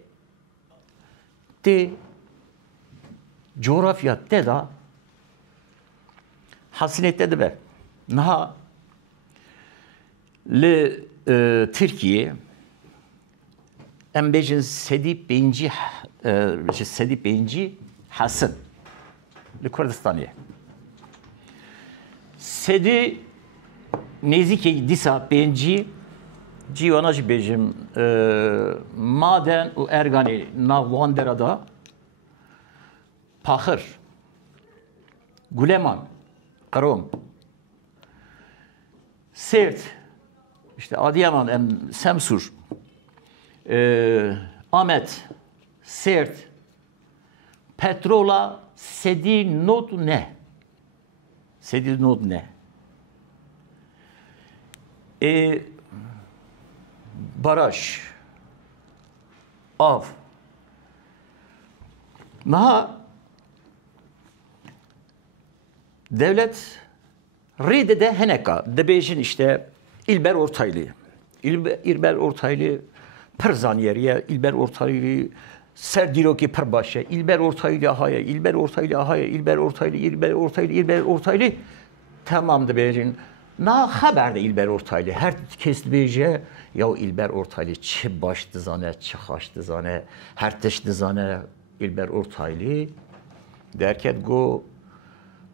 Tê coğrafya te da hasilê te dibe. Niha li Tirkiye em bêjin sedî pêncî hesin li Kurdistanê. Sedî nêzîkê dîsa pêncî cîwana jî bêjim Maden û Erganê nav wan dera da Paxir, Guleman, Qrom, Sêrt, işte Adıyaman, Semsur, Amet, Sêrt, Petrola, Sedî Nod ne? Sedî Nod ne? Baraj, Av. Niha devlet rêde de heneka dibêjin işte İlber Ortaylı. İlber Ortaylı pir zaniyeriye, İlber Ortaylı ser dîrokê pir baş e. İlber Ortaylı ahaye, İlber Ortaylı ahaye, İlber Ortaylı, İlber Ortaylı, İlber Ortaylı tamam dibêjin. Na haber de İlber Ortaylı. Her kes dibêje ya İlber Ortaylı çi baş dizane, çi xaş dizane, her tiş dizane İlber Ortaylı derket go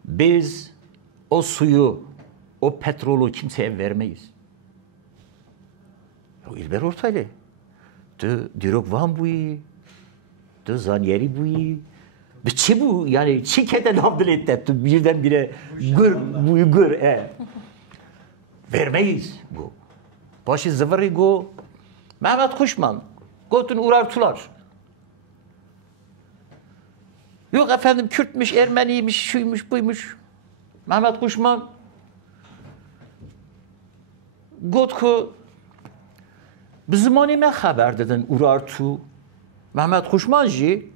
biz o suyu, o petrolü kimseye vermeyiz. Ya İlber Ortaylı. Tu dîrok van bûyî, tu zaniyerî bûyî. Bi çi bû yani çi kete navdilê te tu birdenbire gur vermeyiz go. Başî zıvırî go Mehmet Kuşman, gotun urartular. Yok efendim Kürtmüş, Ermeniymiş, şuymuş, buymuş. Mehmet Kuşman, got ku bizimani me haber dedin urartu. Mehmet Kuşman ji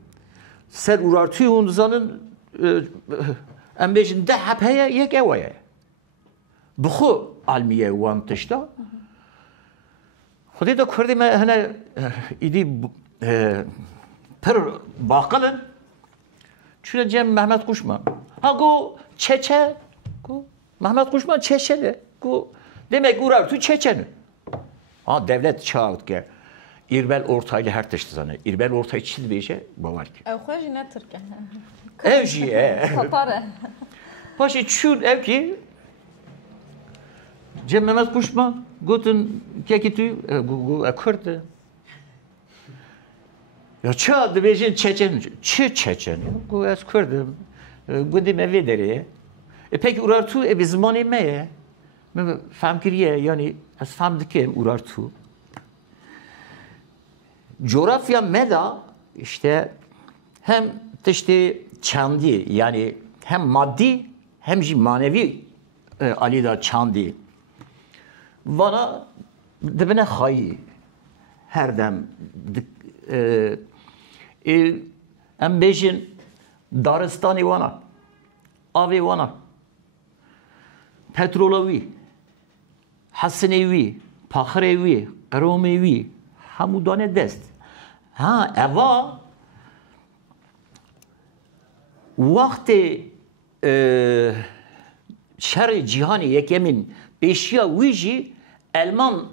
ser urartuyu hunzanın embejinde hep heye yek evaya. Bixu almiye wan tişta. Xwedê de Kurdî me hene îdî pir baqilin çûne cem Mehmet Kuşman. Ha got Çeçe. Got Mehmet Kuşman Çeçeli. Got demek urartu Çeçeni. Ha devlet çağırt ki İrbel Ortaylı her tişti zanı. İrbel Ortay çil beyce bavar ki. Ev xwe jî ne Tirk e. Ev jî e. Tatar e. Paşa çûn ev ki Cem Mehmet Kuşman gotun keki tu Kürt. Ya çağ dibêjin Çeçen. Çi Çeçen? Gu ez Kürdim. Gudim evê derê. Peki urartu bi zimanê me ye. Me fehm kiriye yani ez fehm dikim urartu. Coğrafya me da işte hem tiştê çandî yani hem maddi hem jî manevi alî da çandî. Vana dibine hayî her dem em bêjin daristanê wana avê wana petrola wî hesinê wî paxirê wî qiromê wî hemû dane dest ha eva wextê şerê cîhanê yekemîn pêşiya wî jî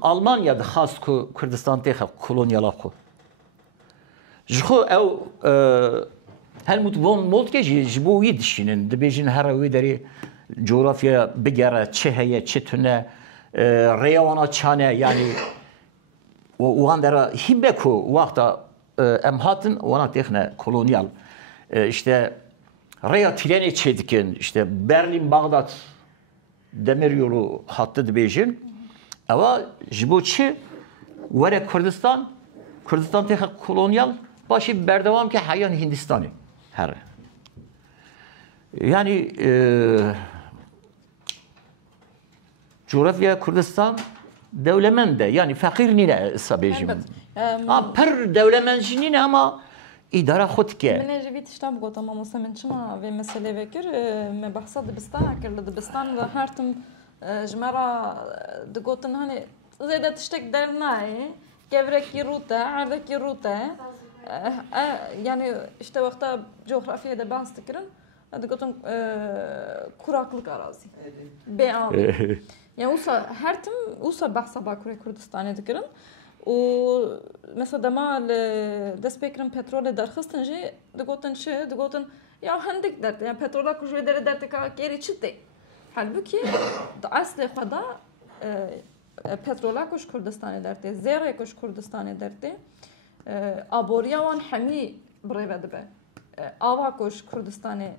Almanya dixwast ku Kurdistan têxe kolonyala xwe. Ji xwe ew Helmut von Moltke jî ji bo wî dişînin. Dibêjin here wê derê coğrafya bigere çi heye çi tune rêya wana çane yani wan dera hînbe ku wexta em hatin wana têxine kolonyal. İşte rêya trênê çê dikin. İşte Berlin Bağdat demiryolu hattı dibêjin. Ama ji bo çi were Kurdistan têxe kolonyal başî berdevam ke heyan Hindistanê here. Yani coğrafya Kurdistan devlemend de yani fakir nîne esa bêjim. Ha pir devlemend jî nîne ama îdara xwe dike. Min ji vî tişta bigotam mamoste min çima vê meselê vekir me behsa dibistana kir li dibistan de her tim ji me ra digotin hani zêde tiştek dernayê gevrekî rûte erdekî rûte yani işte wexta coğrafyayê de behs dikirin digotin kuraklık arazî bê avê yani wisa her tim wisa behsa Bakurê Kurdistanê dikirin û mesela dema li destpêkirin petrolê derxistin jî digotin çi digotin ya hindik dert yani petrola ku ji wê derê derteka kêrî çi tê halbuki di eslê xwe da petrola ku ji Kurdistanê dertê zêrê ku ji Kurdistanê dertê aboriya wan hemî birêve dibe ava ku ji Kurdistanê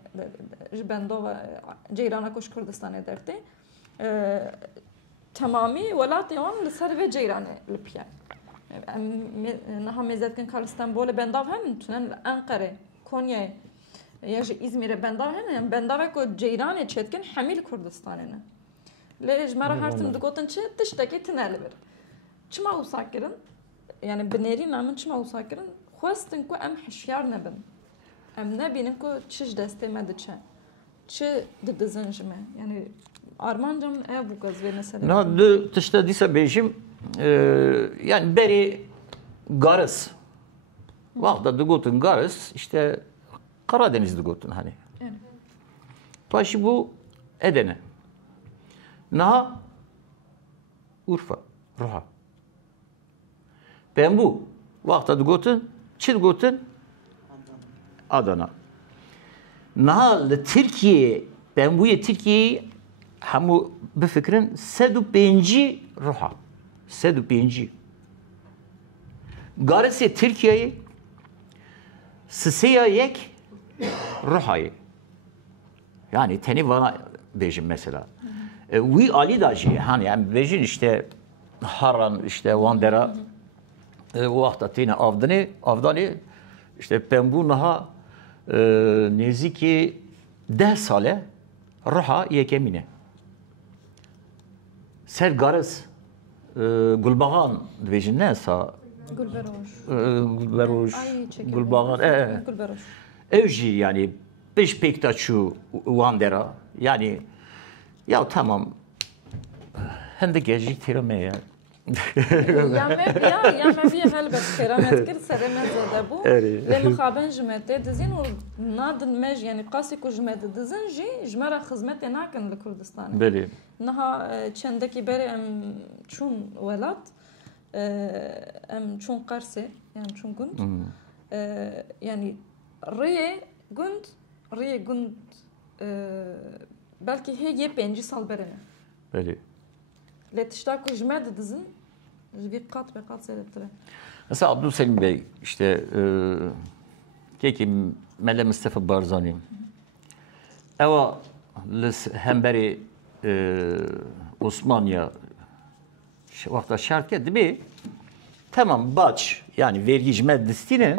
ji bendova ceyrana ku ji Kurdistanê dertê temamî welatê wan li ser vê ceyranê li piya niha mêzetkin ka li Stenbolê bendav hemin tunen li Enqerê Konyayê ya ji İzmir'e bendav hene yani bendavê ku ceyranê çêdikin hemî li Kurdistanê ne lê ji me re her tim digotin çi tiştekî tune li bir çima wisa kirin yani bi nêrîna min çima wisa kirin xwestin ku em hişyar nebin em nebînin ku çi ji destê me diçe çi didizin ji me yani armanca min ev bû qez vê meselê Na du tişte dîsa bêjim yani berê garis wexta digotin garis işte Karadeniz digotin hani. Paşi bu Edene. Naha Urfa, Ruha. Ben bu vaqta digotin çi digotin Adana. Naha li Türkiye ben bu Türkiye hemû bifikirin 105 Ruha. 105. Garisê Türkiye'yi Siseya yek Ruhayı. Yani teni bana bejim mesela. Wî alî da jî hani em bejin işte Haran işte Wandera o vakta tine avdanı işte ben bu naha neziki 10 sale ruha yekemine. Ser garız Gulbağan dibêjin ne sa Gulberoj Gulbağan ev jî yani beş pek da şu Wandera yani ya tamam hende gecik tirame ya ya me helbet keramet kir seremet zede bu ve mukhaben jmete dizin û nadin mej yani qasî ku jmete dizin jî jmera xizmetê nakin li Kurdistanê. Belê. Niha çendekî berê em çûn welat em çûn Qersê yani çûn gund yani rêyê gund belkî hê yê 5 sal berê me. Belê. Lê tişta ku jme didizin ji vî qat sêrettir e. Mesela Abdülselim Bey işte keki Mele Mustafa Barzani eva hemberi Osmaniye vakta şart ki bir tamam baş yani vergi distine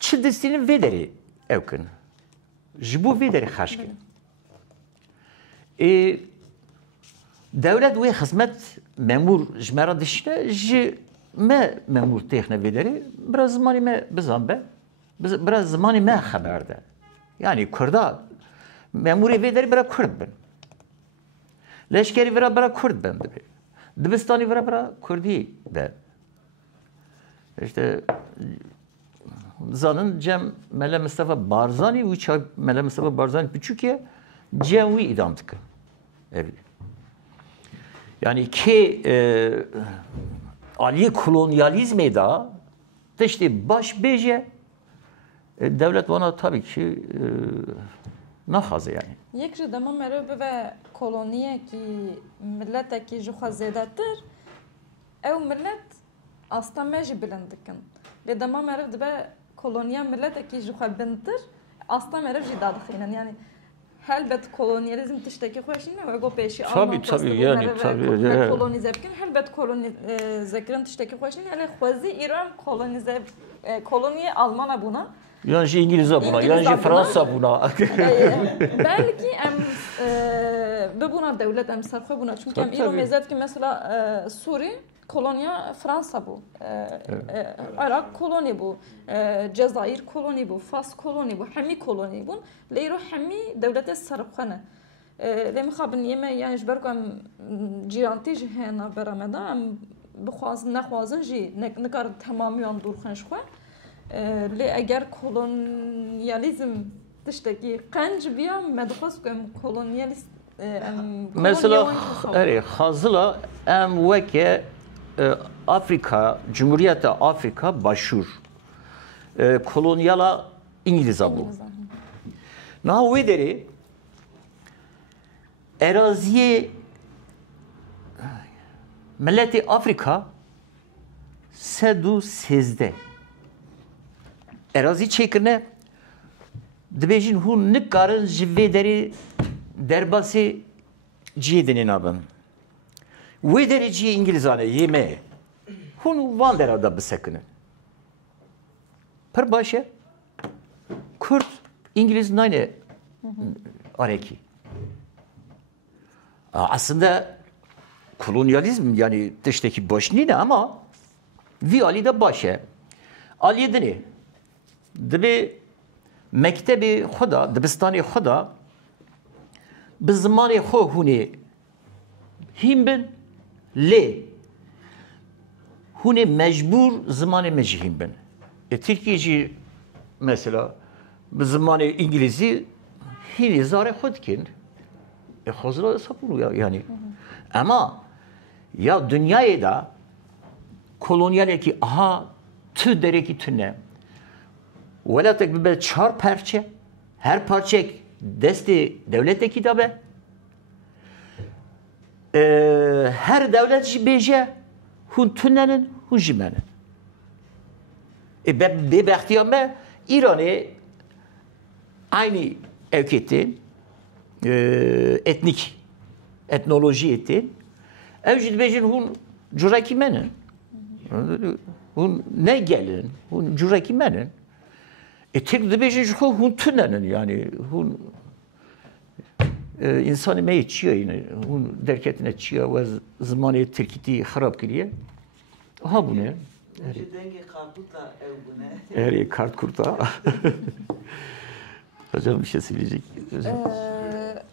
çi distine vederi evkin jibu vederi haşkin devlet ve hizmet memur jmera dişine ji me memur tehne vederi biraz zamanı me bizambe biraz zamanı me haberde yani Kurda memuri vederi bira Kurd ben leşkeri bira Kurd ben dedi Dibistani bira Kurdi ben işte zanın Cem Mele Mustafa Barzani uçak Mele Mustafa Barzani küçük ya Cemvi idam tıkı evli yani ki Ali kolonyalizme da işte baş beje devlet bana tabii ki nahazı yani. Yek ji dema merve ve koloniyekî milletekî ji xwe zêdetir ew millet asta me jî bilind dikin. Lê dema meriv dibe koloniya milletekî ji xwe bindtir asta meriv jî dadixînin yani helbet kolonyalizm tiştekî xweş nîne ego pêşî tabii yani tabii kolonize bikin helbet kolonizekirin tiştekî xweş nîne lê xwezî îro koloniye Almana bûna yani ji İngilizce buna yani ji Fransa buna belki em bibûna devlet em serxwe bûna çünkü em îro mêzet ki mesela Sûri kolonya Fransa bu. Irak koloni bu. Cezayir koloni bu. Fas koloni bu. Hemi koloni bu. Leyro hemi devlete serxwe lê mixabin yeme yani ji ber ku em cîrantî ji hêna berameda em bixwazin nexwazin jî nikarin temamiyan dûrxin ji xwe lê eger kolonyalizm tiştekî qenc biya me dixwast ku em kolonyalîst mesela xazıla em veke Afrika Cumhuriyeti Afrika başur kolonyala İngilizce bu. Na vederi eraziye milleti Afrika sedu sezde erazi çekirne dibêjin hûn nikarin ji vederi derbasê ciyê dinê nabin. Wê derê ciyê İngilîzane yême hûn van dera da bisekinin. Pir baş e Kurd İngiliz nayne arekî. Aslında kolonyalizm yani tiştekî baş nîne ama vî alî de baş e. Aliyê dinê dibê mektebê xwe da dibistanê xwe da bi zimanê xwe hûnê hîn bin lê hûnê mecbûr zimanê me jî hîn bin. Tirkiye jî mesela bi zimanê İngilîzî hînê zarê xwe dikin. Xwezira sapûr yani. Ama ya dünyayê da kolonyalekî aha tu derekî tune welatek bibe 4 parçe her parçek destê devletekî da be her devlet jî bêje hûn tunenin hûn jî me ne bêbextiya me İranê aynı evketên etnik etnolojiyê ev jî dibêjin hûn curekî me ne Hun ne gelin? Hun cüreki menin. Tek dibêjin ji xwe hûn tunenin yani hûn insanı me çiye yine hûn derketine çiye ve zamanê Tirkîtî xerab kiriye. Ha bu ne? Dengê kartla ev bu ne? Eri kart kurta. Hocam bir şey söyleyecek.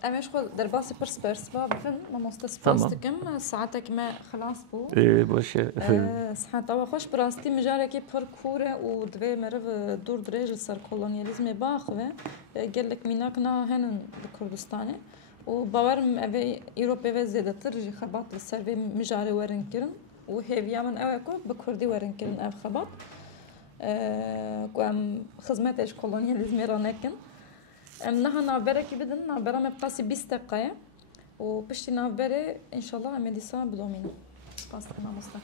Emeş xwe derbasî pir spersiva bibin mamoste Tamam. spas dikim saetekî me xilas bû. Başı. Siheta we xweş bi rastî mijarekî pir kûr e û divê meriv dûr dirêj li ser kolonyalîzmê biaxive gelek mînak nahenin li Kurdistanê û bawerim ev ê îro pêve zêdetir jî xebat li ser vê mijarê werin kirin û hêviya min ew e ku bi Kurdî werin kirin ev xebat ku em xizmetê ji kolonyalîzmê re nekin. Em niha navberekî bidin, navbera me qasî 20 deqaye û piştî navberê înşallah em ê dîsa bidomînin. Spas dikim mamoste.